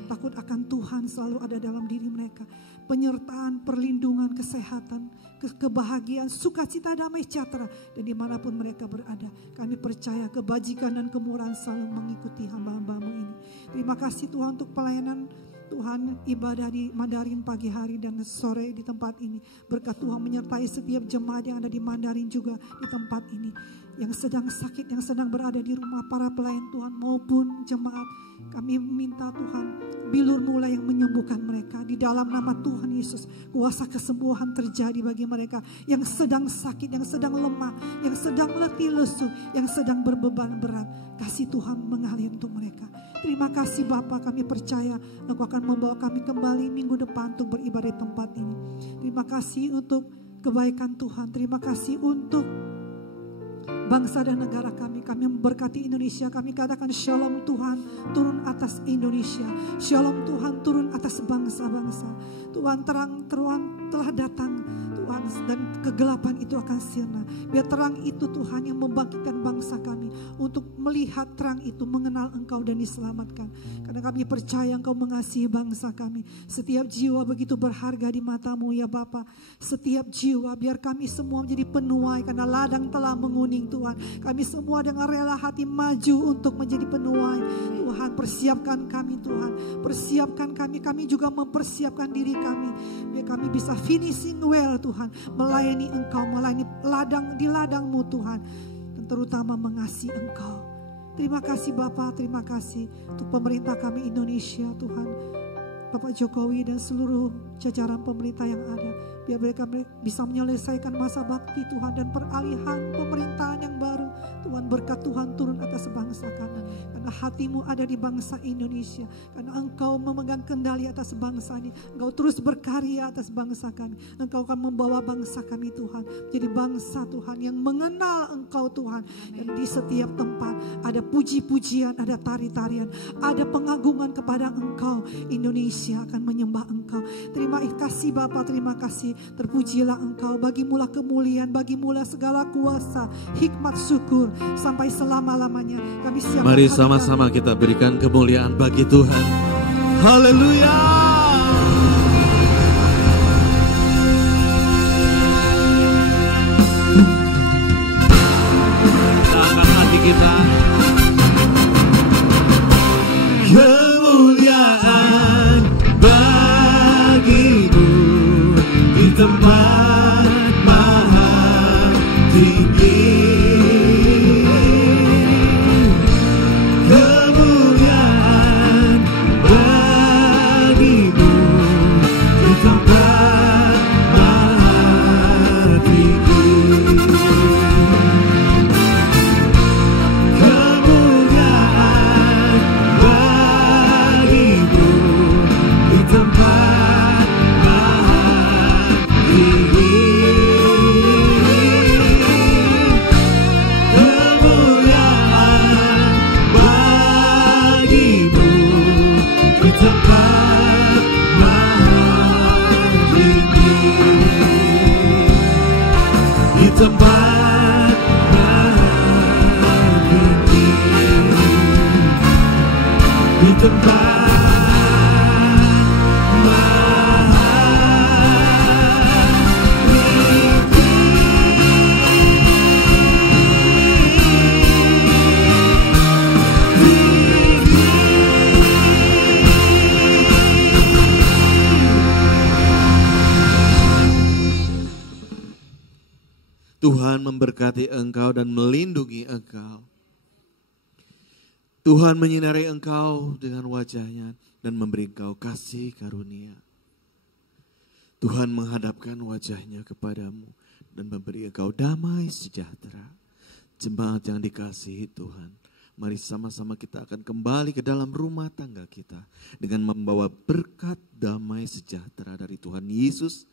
Takut akan Tuhan selalu ada dalam diri mereka. mereka. Penyertaan, perlindungan, kesehatan, kebahagiaan, sukacita, damai sejahtera. Dan dimanapun mereka berada, kami percaya kebajikan dan kemurahan selalu mengikuti hamba-hamba-Mu ini. Terima kasih Tuhan untuk pelayanan Tuhan, ibadah di Mandarin pagi hari dan sore di tempat ini. Berkat Tuhan menyertai setiap jemaat yang ada di Mandarin juga di tempat ini. Yang sedang sakit, yang sedang berada di rumah para pelayan Tuhan maupun jemaat. Kami minta Tuhan, bilur-Mu yang menyembuhkan mereka. Di dalam nama Tuhan Yesus, kuasa kesembuhan terjadi bagi mereka yang sedang sakit, yang sedang lemah, yang sedang letih lesu, yang sedang berbeban berat. Kasih Tuhan mengalir untuk mereka. Terima kasih Bapa, kami percaya Engkau akan membawa kami kembali minggu depan untuk beribadah di tempat ini. Terima kasih untuk kebaikan Tuhan. Terima kasih untuk bangsa dan negara kami. Kami memberkati Indonesia. Kami katakan shalom Tuhan turun atas Indonesia. Shalom Tuhan turun atas bangsa-bangsa. Tuhan terang telah datang Tuhan, dan kegelapan itu akan sirna. Biar terang itu Tuhan yang membangkitkan bangsa kami untuk melihat terang itu, mengenal Engkau dan diselamatkan. Karena kami percaya Engkau mengasihi bangsa kami. Setiap jiwa begitu berharga di mata-Mu ya Bapa. Setiap jiwa, biar kami semua menjadi penuai karena ladang telah menguning Tuhan. Kami semua dengan rela hati maju untuk menjadi penuai. Tuhan persiapkan kami Tuhan. Persiapkan kami. Kami juga mempersiapkan diri kami. Biar kami bisa finishing well Tuhan. Melayani Engkau, melayani di ladang-Mu Tuhan. Dan terutama mengasihi Engkau. Terima kasih Bapa, terima kasih untuk pemerintah kami Indonesia Tuhan. Bapak Jokowi dan seluruh jajaran pemerintah yang ada. Biar mereka bisa menyelesaikan masa bakti Tuhan dan peralihan pemerintahan yang baru. Tuhan, berkat Tuhan turun atas bangsa kami. Karena hati-Mu ada di bangsa Indonesia. Karena Engkau memegang kendali atas bangsa ini. Engkau terus berkarya atas bangsa kami. Engkau akan membawa bangsa kami Tuhan. Jadi bangsa Tuhan yang mengenal Engkau Tuhan. Dan di setiap tempat ada puji-pujian, ada tari-tarian. Ada pengagungan kepada Engkau. Indonesia akan menyembah Engkau. Terima kasih Bapa, terima kasih. Terpujilah Engkau, bagimulah kemuliaan, bagimulah segala kuasa, hikmat, syukur sampai selama-lamanya. Kami siap. Mari sama-sama kita berikan kemuliaan bagi Tuhan. Haleluya. Angkat hati kita. Kemuliaan bagimu di tempat maha tinggi. Kemuliaan bagimu di tempat maha tinggi. Kemuliaan bagimu di tempat maha tinggi. Kemuliaan bagimu di tempat maha tinggi. Di tempat maha tinggi. Di tempat maha Tuhan memberkati engkau dan melindungi engkau. Tuhan menyinari engkau dengan wajahnya dan memberi engkau kasih karunia. Tuhan menghadapkan wajahnya kepadamu dan memberi engkau damai sejahtera. Jemaat yang dikasihi Tuhan, mari sama-sama kita akan kembali ke dalam rumah tangga kita dengan membawa berkat damai sejahtera dari Tuhan Yesus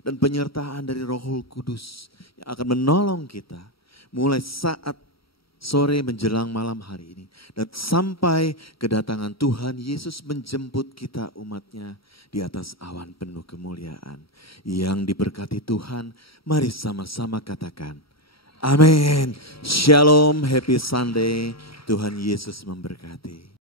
dan penyertaan dari Roh Kudus yang akan menolong kita mulai saat sore menjelang malam hari ini dan sampai kedatangan Tuhan Yesus menjemput kita umatnya di atas awan penuh kemuliaan. Yang diberkati Tuhan, mari sama-sama katakan amin. Shalom, happy Sunday. Tuhan Yesus memberkati.